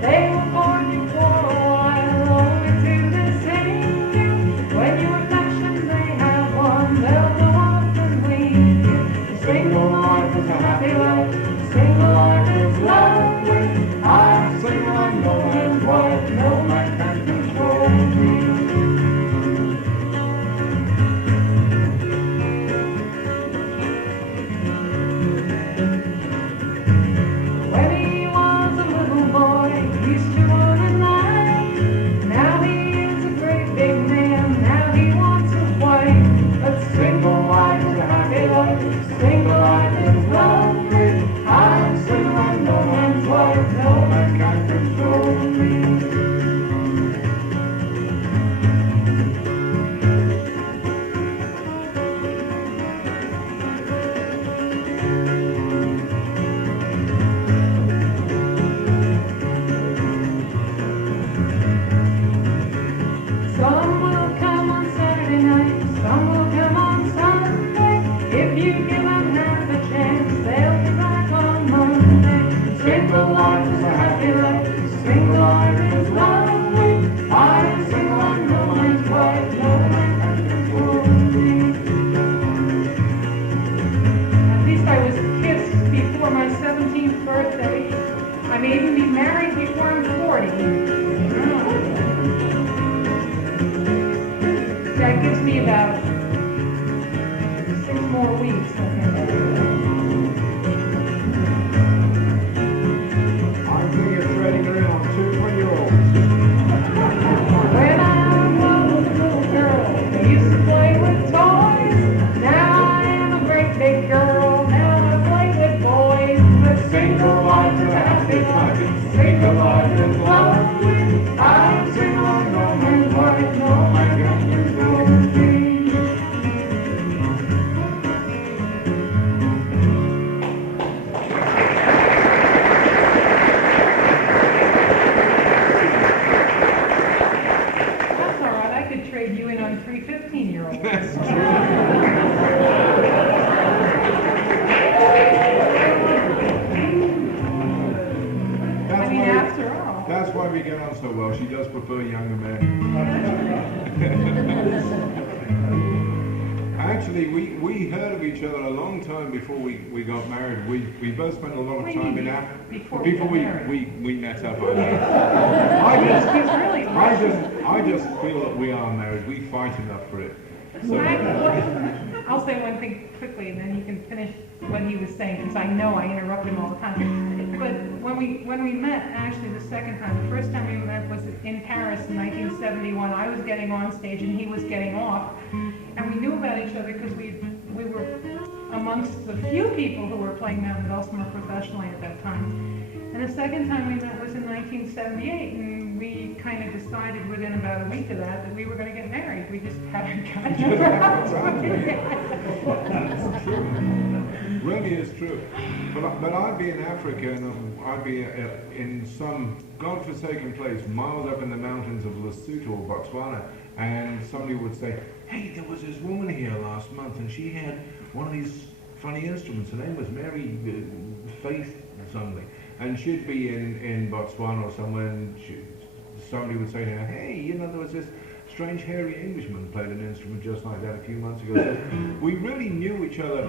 They I may even be married before I'm 40. That gives me about 6 more weeks. I'm thinking of trading her in on 2 20-year-olds. When I was a little girl, I used to play with toys. Now I am a great big girl. Now I play with boys. But single life is a happy life. Single life is lovely. I'm single, no man's wife. No, I can't do no thing. That's all right. I could trade you in on 3 15-year-olds. That's true. I mean, after all. That's why we get on so well. She does prefer younger men. Actually, we heard of each other a long time before we got married. We both spent a lot of time in Africa. Before we met up. I just feel that we are married. We fight enough for it. So, I'll say one thing quickly, and then you can finish what he was saying, because I know I interrupt him all the time. But when we met, actually the second time, the first time we met was in Paris in 1971. I was getting on stage and he was getting off, and we knew about each other because we were amongst the few people who were playing mountain dulcimer professionally at that time. And the second time we met was in 1978, and we kind of decided within about a week of that we were going to get married. We just haven't gotten around to it yet. it's true. Really is true. But I'd be in Africa, and I'd be in some godforsaken place, miles up in the mountains of Lesotho or Botswana, and somebody would say, "Hey, there was this woman here last month, and she had one of these funny instruments. Her name was Mary Faith something." And she'd be in Botswana or somewhere, and somebody would say to her, "Hey, you know, there was this strange hairy Englishman who played an instrument just like that a few months ago." So we really knew each other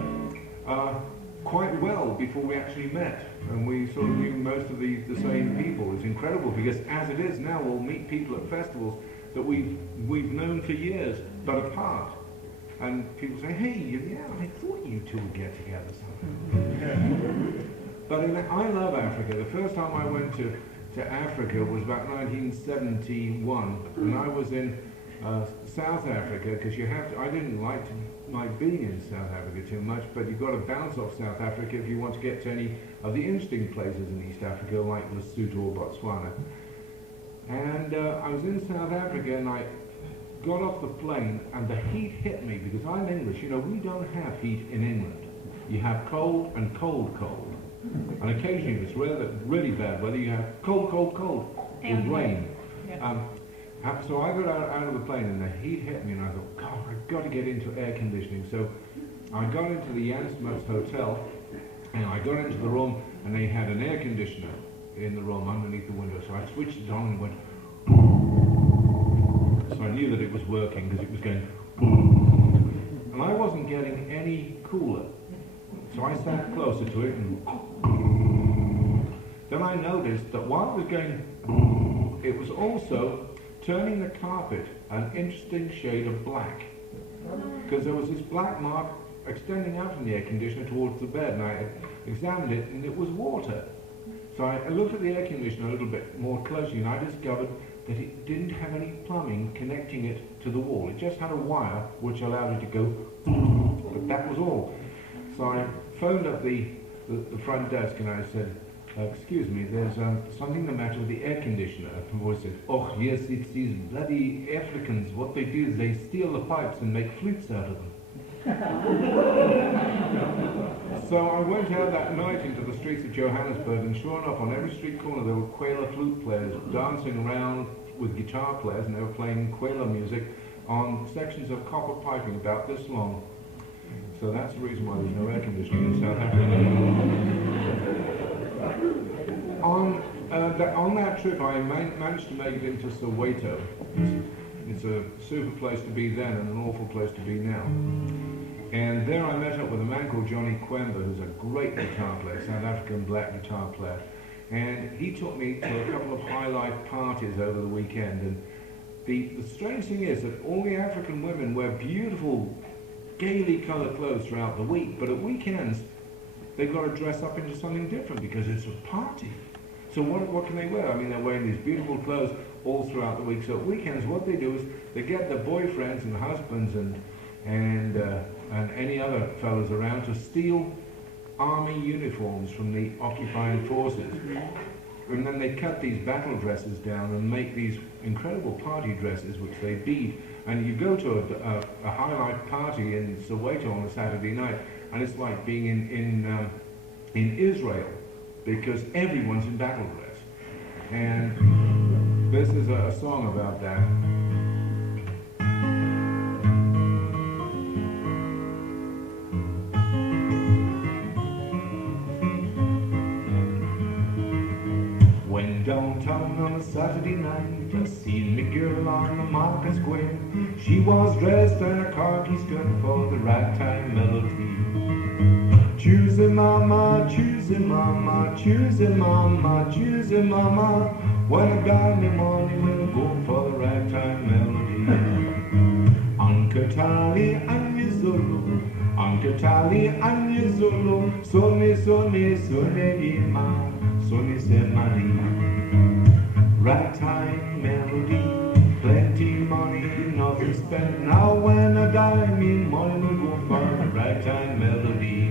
quite well before we actually met, and we sort of knew most of the same people. It's incredible, because as it is now, we'll meet people at festivals that we've known for years, but apart. And people say, "Hey, yeah, I thought you two would get together sometime." But I love Africa. The first time I went to Africa was about 1971, and I was in South Africa, because I didn't like being in South Africa too much, but you've got to bounce off South Africa if you want to get to any of the interesting places in East Africa, like Lesotho or Botswana. And I was in South Africa, and I got off the plane, and the heat hit me, because I'm English. You know, we don't have heat in England. You have cold and cold. And occasionally, if it's really bad weather, you have cold with rain. Yeah. So I got out of the plane, and the heat hit me, and I thought, God, I've got to get into air conditioning. So I got into the Janssens Hotel, and I got into the room, and they had an air conditioner in the room underneath the window. So I switched it on, and it went, so I knew that it was working, because it was going, and I wasn't getting any cooler. So I sat closer to it, and then I noticed that while it was going, it was also turning the carpet an interesting shade of black, because there was this black mark extending out from the air conditioner towards the bed, and I examined it, and it was water. So I looked at the air conditioner a little bit more closely, and I discovered that it didn't have any plumbing connecting it to the wall. It just had a wire which allowed it to go, but that was all. So I phoned up the front desk, and I said, "Excuse me, there's something the matter with the air conditioner." And the voice said, "Oh yes, it's these bloody Africans. What they do is they steal the pipes and make flutes out of them." So I went out that night into the streets of Johannesburg, and sure enough, on every street corner there were Kwela flute players dancing around with guitar players, and they were playing Kwela music on sections of copper piping about this long. So that's the reason why there's no air conditioning in South Africa. On that trip, I managed to make it into Soweto. It's a super place to be then and an awful place to be now. And there I met up with a man called Johnny Quemba, who's a great guitar player, South African black guitar player. And he took me to a couple of high-life parties over the weekend. And the strange thing is that all the African women wear beautiful, gaily coloured clothes throughout the week, but at weekends they've got to dress up into something different because it's a party. So what can they wear? I mean, they're wearing these beautiful clothes all throughout the week. So at weekends, what they do is they get their boyfriends and husbands and any other fellows around to steal army uniforms from the occupying forces. And then they cut these battle dresses down and make these incredible party dresses, which they beat. And you go to a high-life party in Soweto on a Saturday night, and it's like being in Israel, because everyone's in battle dress. And this is a song about that. When downtown on a Saturday night, I seen me girl on the market square. She was dressed in a khaki skirt for the ragtime melody. Choosing mama, choosing mama, choosing mama, choosing mama. When I got me money, we'll go for the ragtime melody. Ankatali anyizolo, Ankatali anyizolo, Sone sone sone ima, Sone semani. Ragtime melody, plenty money, nothing spent. Now when I die, me money will go for the ragtime melody.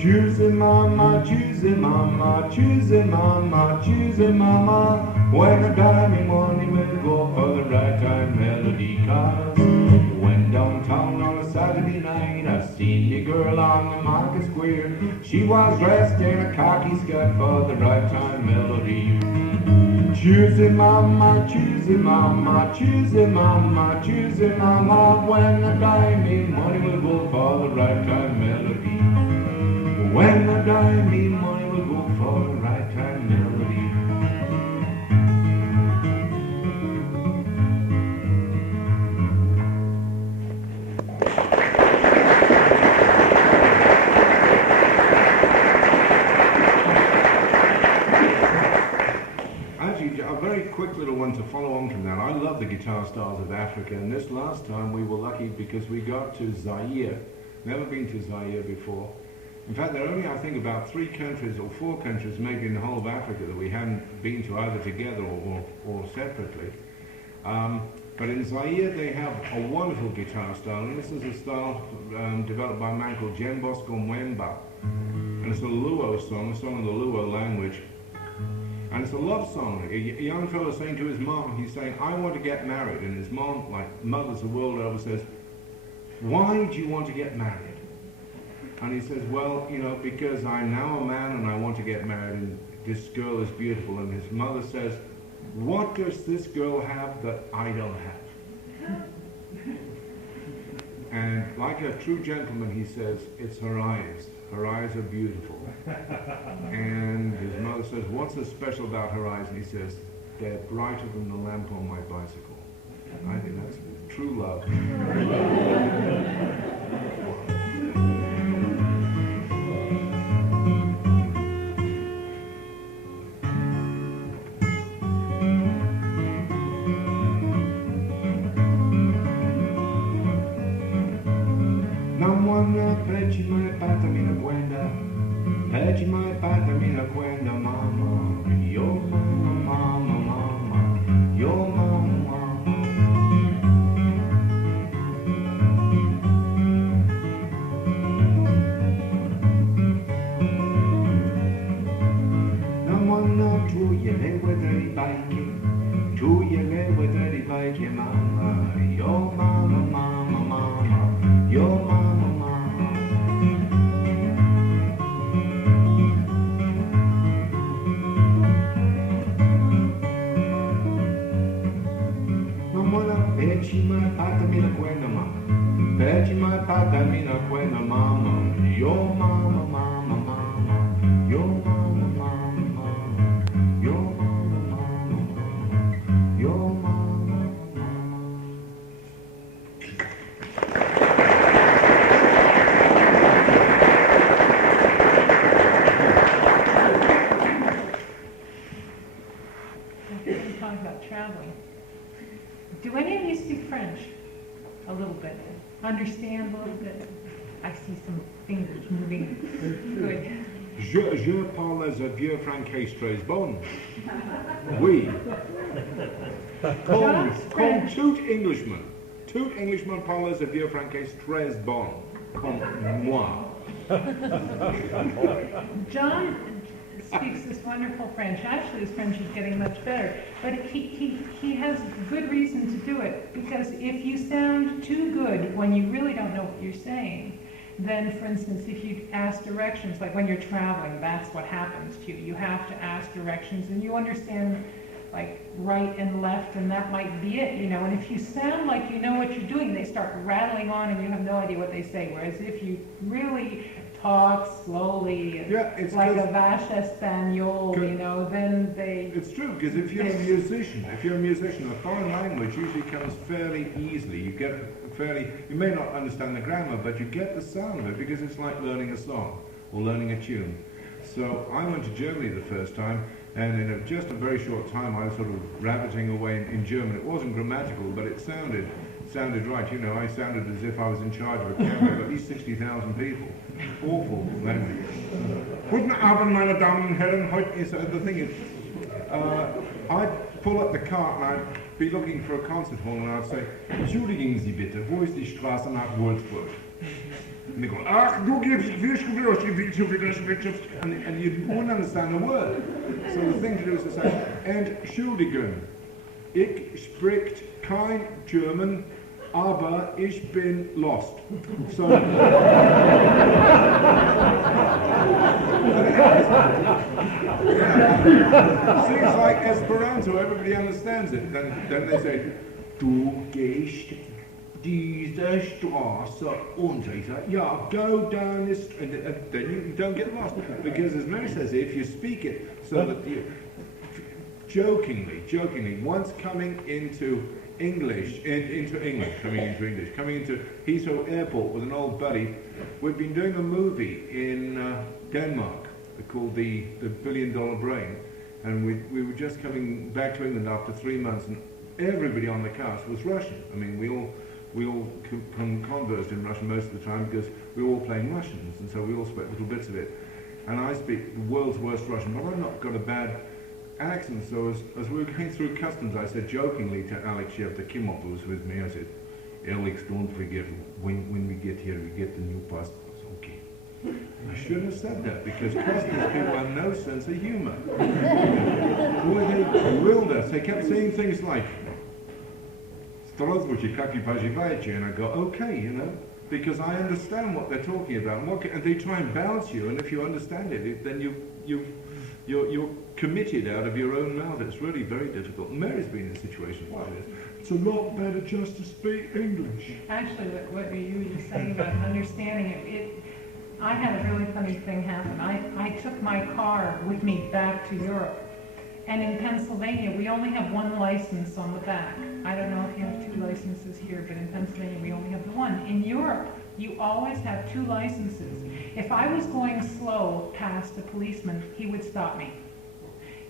Choosing mama, choosing mama, choosing mama, choosing mama. When I die, me money will go for the ragtime melody. Cause when downtown on a Saturday night, I seen the girl on the market square. She was dressed in a khaki skirt for the ragtime melody. Choosing mama, choosing mama, choosing mama, choosing mama. When I die, me money will go for the ragtime melody. When I die, me money will go for the ragtime melody. Actually, a very quick little one to follow on from that. I love the guitar styles of Africa, and this last time we were lucky because we got to Zaire. Never been to Zaire before. In fact, there are only, I think, about 3 countries or 4 countries maybe in the whole of Africa that we haven't been to either together or separately. But in Zaire they have a wonderful guitar style, and this is a style developed by a man called Jembosco Mwemba. And it's a Luo song, a song in the Luo language. And it's a love song. A young fellow saying to his mom, he's saying, I want to get married. And his mom, like mothers the world over, says, why do you want to get married? And he says, well, you know, because I'm now a man and I want to get married, and this girl is beautiful. And his mother says, what does this girl have that I don't have? And like a true gentleman, he says, it's her eyes. Her eyes are beautiful. And his mother says, what's so special about her eyes? And he says, they're brighter than the lamp on my bicycle. And I think that's true love. Peci mai pata mina cuenda, peci mai pata mina cuenda, mama, yo mama, mama, mama, yo mama, mama. No wanna tu yele wedri bike, tu yele wedri bike, mama, yo mama, mama, mama, yo mama. Peci mai pata mina cuenda, mama. Peci mai pata mina cuenda, mama. Yo mama, mama, mama. Yo mama, mama, mama. Yo mama, mama, mama. Yo mama, mama. bit. Understand a little bit. I see some fingers moving. Good. Je parle un vieux français très bon. Oui. Comme tout Englishman. Tout Englishman parle un vieux français très bon. Comme moi. John speaks this wonderful French. Actually, his French is getting much better. But he has good reason to do it, because if you sound too good when you really don't know what you're saying, then, for instance, if you ask directions, like when you're traveling, that's what happens to you. You have to ask directions, and you understand, like, right and left, and that might be it, you know. And if you sound like you know what you're doing, they start rattling on, and you have no idea what they say. Whereas if you really talk slowly, and it's like a vache espagnole, you know, then they... It's true, because if you're a musician, a foreign language usually comes fairly easily. You get you may not understand the grammar, but you get the sound of it, because it's like learning a song or learning a tune. So I went to Germany the first time, and in just a very short time I was sort of rabbiting away in German. It wasn't grammatical, but it sounded right. You know, I sounded as if I was in charge of a camp of at least 60,000 people. Awful language. Guten Abend, meine Damen und Herren. So the thing is, I'd pull up the cart and I'd be looking for a concert hall, and I'd say, Entschuldigen Sie bitte, wo ist die Straße nach Würzburg? And they go, ach, du gibst and you wouldn't understand a word. So the thing to do is to say, Entschuldigen, ich spricht kein German, aber ich bin lost. So, seems like Esperanto, everybody understands it. Then they say, du gehst diese Straße unter. You say, yeah, go down this, and then you don't get lost. Because as Mary says, if you speak it so that you, jokingly, once coming into Heathrow Airport with an old buddy, we'd been doing a movie in Denmark called the $1 Billion Brain, and we were just coming back to England after 3 months, and everybody on the cast was Russian. I mean, we all conversed in Russian most of the time, because we were all playing Russians, and so we all spoke little bits of it. And I speak the world's worst Russian, but I've not got a bad accent. So as we were going through customs, I said jokingly to Alex Shev, the Kimop, who was with me, I said, Alex, don't forget, when we get here, we get the new passports. Okay. I shouldn't have said that, because customs people have no sense of humor. Boy, they willed us. They kept saying things like, Strozvuchi, kaki pajivajci, and I go, okay, you know, because I understand what they're talking about, and they try and bounce you, and if you understand it, then you're committed out of your own mouth. It's really very difficult. Mary's been in situations like this. It's a lot better just to speak English. Actually, what you were saying about understanding it, I had a really funny thing happen. I took my car with me back to Europe. And in Pennsylvania, we only have one license on the back. I don't know if you have 2 licenses here, but in Pennsylvania, we only have the one. In Europe, you always have 2 licenses. If I was going slow past a policeman, he would stop me.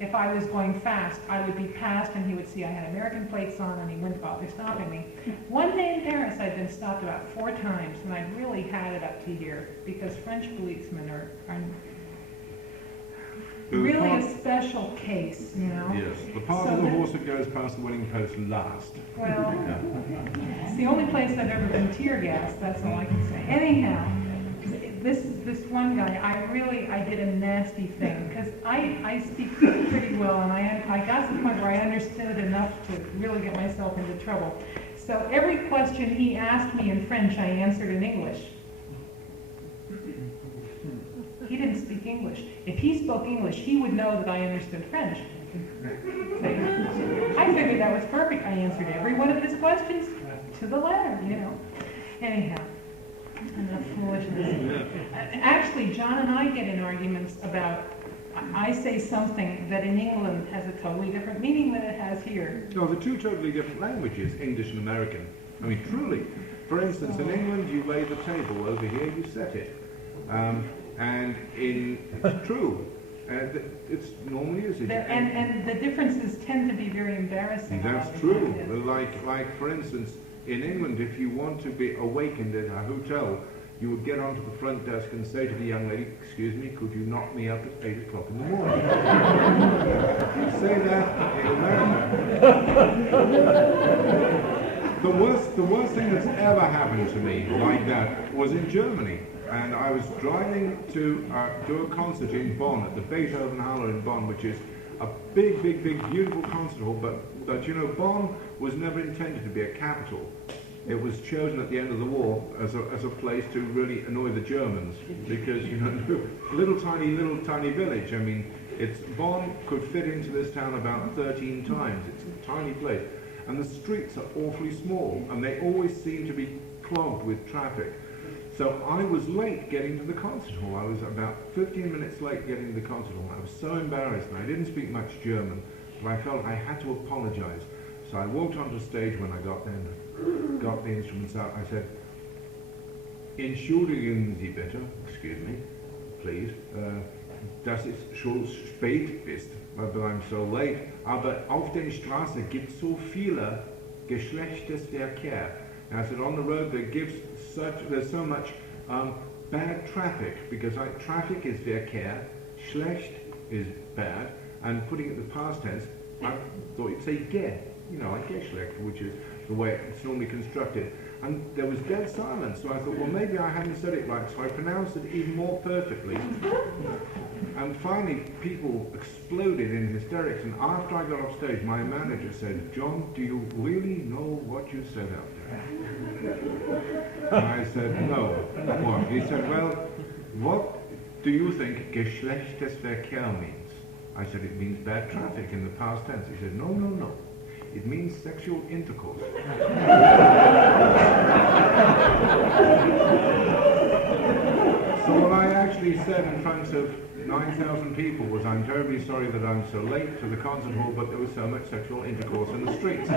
If I was going fast, I would be passed, and he would see I had American plates on, and he wouldn't bother stopping me. One day in Paris, I'd been stopped about 4 times, and I'd really had it up to here, because French policemen are really a special case, you know. Yes, the part of the horse that goes past the winning post last. Well, it's the only place I've ever been tear gassed, that's all I can say. Anyhow, this one guy, I did a nasty thing, because I speak pretty well, and I got to the point where I understood enough to really get myself into trouble. So every question he asked me in French, I answered in English. He didn't speak English. If he spoke English, he would know that I understood French. I figured that was perfect. I answered every one of his questions to the letter, you know. Anyhow, enough foolishness. Actually, John and I get in arguments about, I say something that in England has a totally different meaning than it has here. No, they're 2 totally different languages, English and American. I mean, truly. For instance, in England, you lay the table. Over here, you set it. And it's true. It's normally is. And the differences tend to be very embarrassing. That's true. Like for instance, In England, if you want to be awakened at a hotel, you would get onto the front desk and say to the young lady, "Excuse me, could you knock me up at 8 o'clock in the morning?" You say that in America. The worst thing that's ever happened to me like that was in Germany. And I was driving to do a concert in Bonn, at the Beethoven Halle in Bonn, which is a big, beautiful concert hall, but you know, Bonn was never intended to be a capital. It was chosen at the end of the war as a place to really annoy the Germans, because, you know, little tiny village. I mean, Bonn could fit into this town about 13 times. It's a tiny place. And the streets are awfully small, and they always seem to be clogged with traffic. So I was late getting to the concert hall. I was about 15 minutes late getting to the concert hall. I was so embarrassed, and I didn't speak much German, but I felt I had to apologize. So I walked onto stage when I got there and got the instruments out. I said, "Entschuldigen Sie bitte," excuse me, please, dass es schon spät ist, but I'm so late. Aber auf der Straße gibt so viele Geschlechtsverkehr. And I said, on the road there's so much bad traffic, because traffic is Verkehr, schlecht is bad, and putting it in the past tense, I thought you'd say ge, you know, like Geschlecht, which is the way it's normally constructed. And there was dead silence, so I thought, well, maybe I hadn't said it right, so I pronounced it even more perfectly. And finally, people exploded in hysterics, and after I got off stage, my manager said, "John, do you really know what you said out there?" And I said, "No." What? He said, "Well, what do you think Geschlechtsverkehr means?" I said, "It means bad traffic in the past tense." He said, "No. It means sexual intercourse." So what I actually said in front of 9,000 people was, "I'm terribly sorry that I'm so late to the concert hall, but there was so much sexual intercourse in the streets."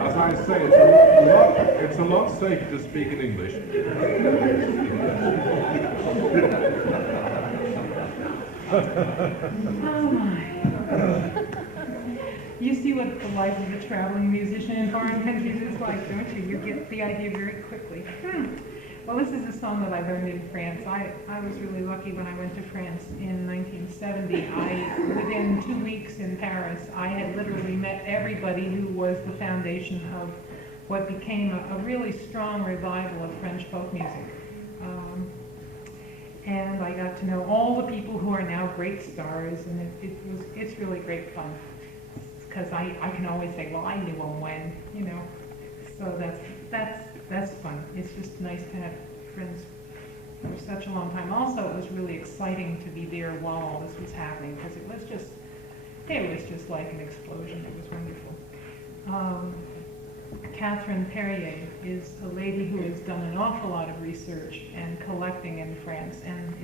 As I say, it's a lot safer to speak in English. Oh my. You see what the life of a traveling musician in foreign countries is like, don't you? You get the idea very quickly. Well, this is a song that I learned in France. I was really lucky when I went to France in 1970. Within 2 weeks in Paris, I had literally met everybody who was the foundation of what became a really strong revival of French folk music. And I got to know all the people who are now great stars, and it's really great fun. Because I can always say, well, I knew them when, you know. So that's fun. It's just nice to have friends for such a long time. Also, it was really exciting to be there while all this was happening, because it was just like an explosion. It was wonderful. Catherine Perrier is a lady who has done an awful lot of research and collecting in France, and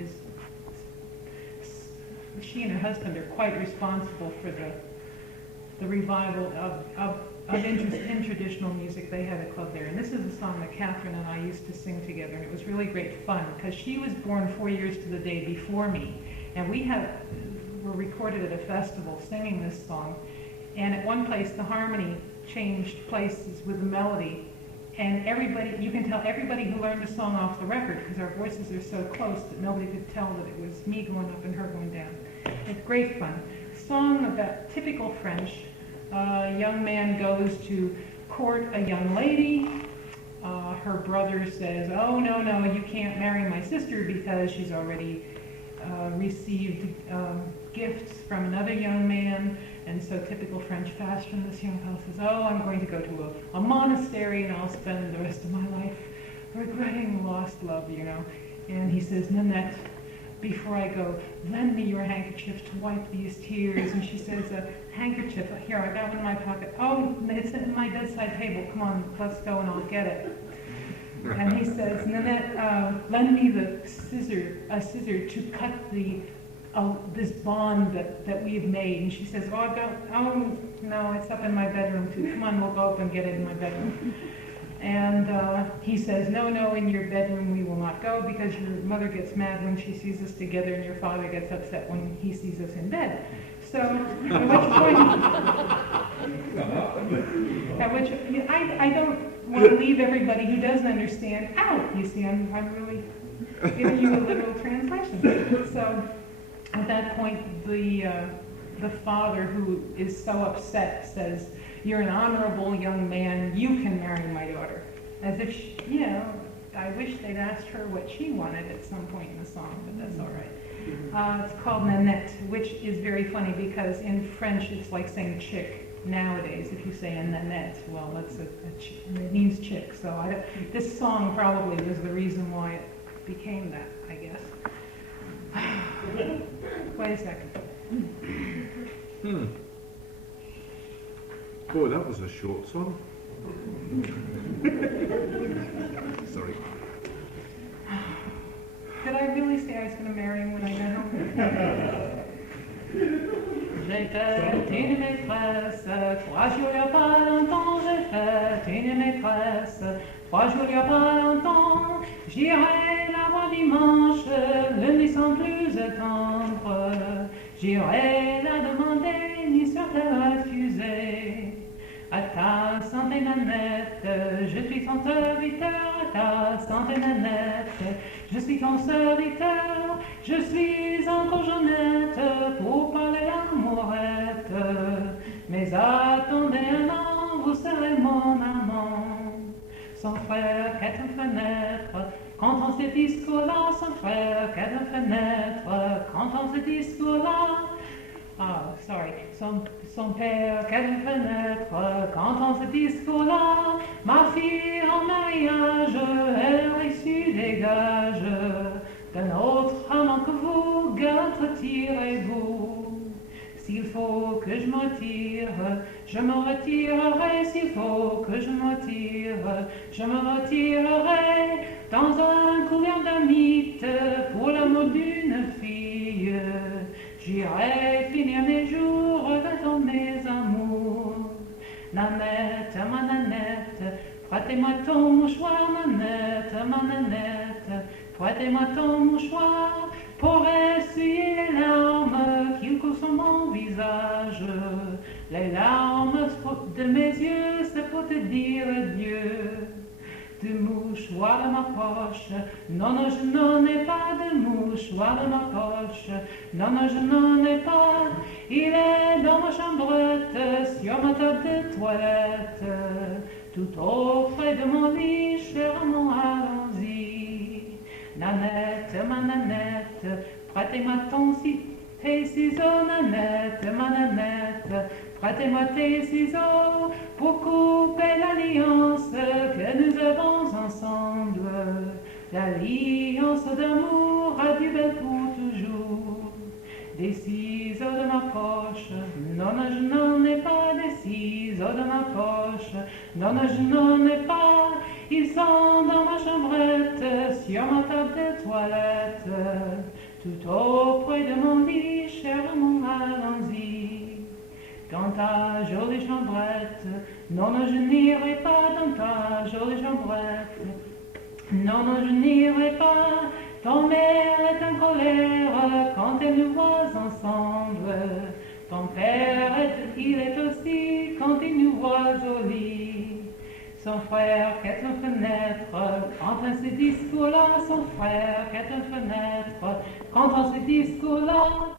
she and her husband are quite responsible for the revival of interest in traditional music. They had a club there, and this is a song that Catherine and I used to sing together, and it was really great fun, because she was born 4 years to the day before me, and were recorded at a festival singing this song, and at one place the harmony changed places with the melody, and you can tell everybody who learned the song off the record, because our voices are so close that nobody could tell that it was me going up and her going down. It's great fun. Song about typical French. A young man goes to court a young lady. Her brother says, "Oh, no, you can't marry my sister because she's already received gifts from another young man." And so typical French fashion, this young fellow says, "Oh, I'm going to go to a monastery and I'll spend the rest of my life regretting lost love, you know." And he says, "Nanette, before I go, lend me your handkerchief to wipe these tears." And she says, "A handkerchief, here, I got one in my pocket." "Oh, it's at my bedside table, come on, let's go and I'll get it." And he says, "Nanette, lend me a scissor to cut this bond that we've made." And she says, "Oh, no, it's up in my bedroom too. Come on, we'll go up and get it in my bedroom." And he says, no, in your bedroom we will not go, because your mother gets mad when she sees us together and your father gets upset when he sees us in bed. So, at which I don't want to leave everybody who doesn't understand out. You see, I'm really giving you a literal translation. So, at that point, the father, who is so upset, says, "You're an honorable young man. You can marry my daughter." As if she, I wish they'd asked her what she wanted at some point in the song, but that's all right. It's called Nanette, which is very funny because in French it's like saying chick. Nowadays, if you say a nanette, well, that's it means chick. So this song probably was the reason why it became that, I guess. Wait a second. Boy, that was a short song. Sorry. Did I really say I was going to marry him when I got home? J'ai fait une maîtresse, 3 jours il n'y a pas longtemps. J'ai fait une maîtresse, 3 jours il n'y a pas longtemps. J'irai la voir dimanche, lundi sans plus attendre. J'irai la demander, ni sur la refuser. À ta santé Nanette, je suis ton serviteur. À ta santé Nanette, je suis ton serviteur. Je suis encore jeunette pour parler l'amourette. Mais attendez un an, vous serez mon amant. Son frère quête une fenêtre, quand on se discours-là. Son frère quête une fenêtre, quand on se discours-là. Ah, sorry. Son père, quelle fenêtre, quand on se discours-là. Ma fille en mariage, elle reçut des gages. D'un autre amant que vous, galant retirez-vous. S'il faut que je me retire, je me retirerai. S'il faut que je me retire, je me retirerai. Dans un couvent d'amite, pour l'amour d'une fille. J'irai finir mes jours, regrettant mes amours. Nanette, ma Nanette, prêtez-moi ton mouchoir. Nanette, ma Nanette, prêtez-moi ton mouchoir pour essuyer les larmes qui coulent sur mon visage. Les larmes de mes yeux, c'est pour te dire adieu. De mouchoir dans ma poche, non, non, je n'en ai pas de mouchoir dans ma poche, non, non, je n'en ai pas. Il est dans ma chambrette, sur ma table de toilette, tout auprès de mon lit, cher amant, allons-y. Nanette, ma Nanette, prêtez-moi tes ciseaux. Nanette, ma Nanette, prêtez-moi tes ciseaux pour couper l'alliance que nous avons ensemble. L'alliance d'amour a du bel pour toujours. Des ciseaux de ma poche, non, non, je n'en ai pas. Des ciseaux de ma poche, non, non, je n'en ai pas. Ils sont dans ma chambrette, sur ma table de toilette, tout auprès de mon lit, cher amant, allons-y. Dans ta jolie chambrette, non, non, je n'irai pas. Dans ta jolie chambrette, non, non, je n'irai pas. Ton mère est en colère quand elle nous voit ensemble. Ton père, il est aussi quand il nous voit jolis. Son frère quête une fenêtre, quand on se discours-là. Son frère quête une fenêtre, quand on se discours-là.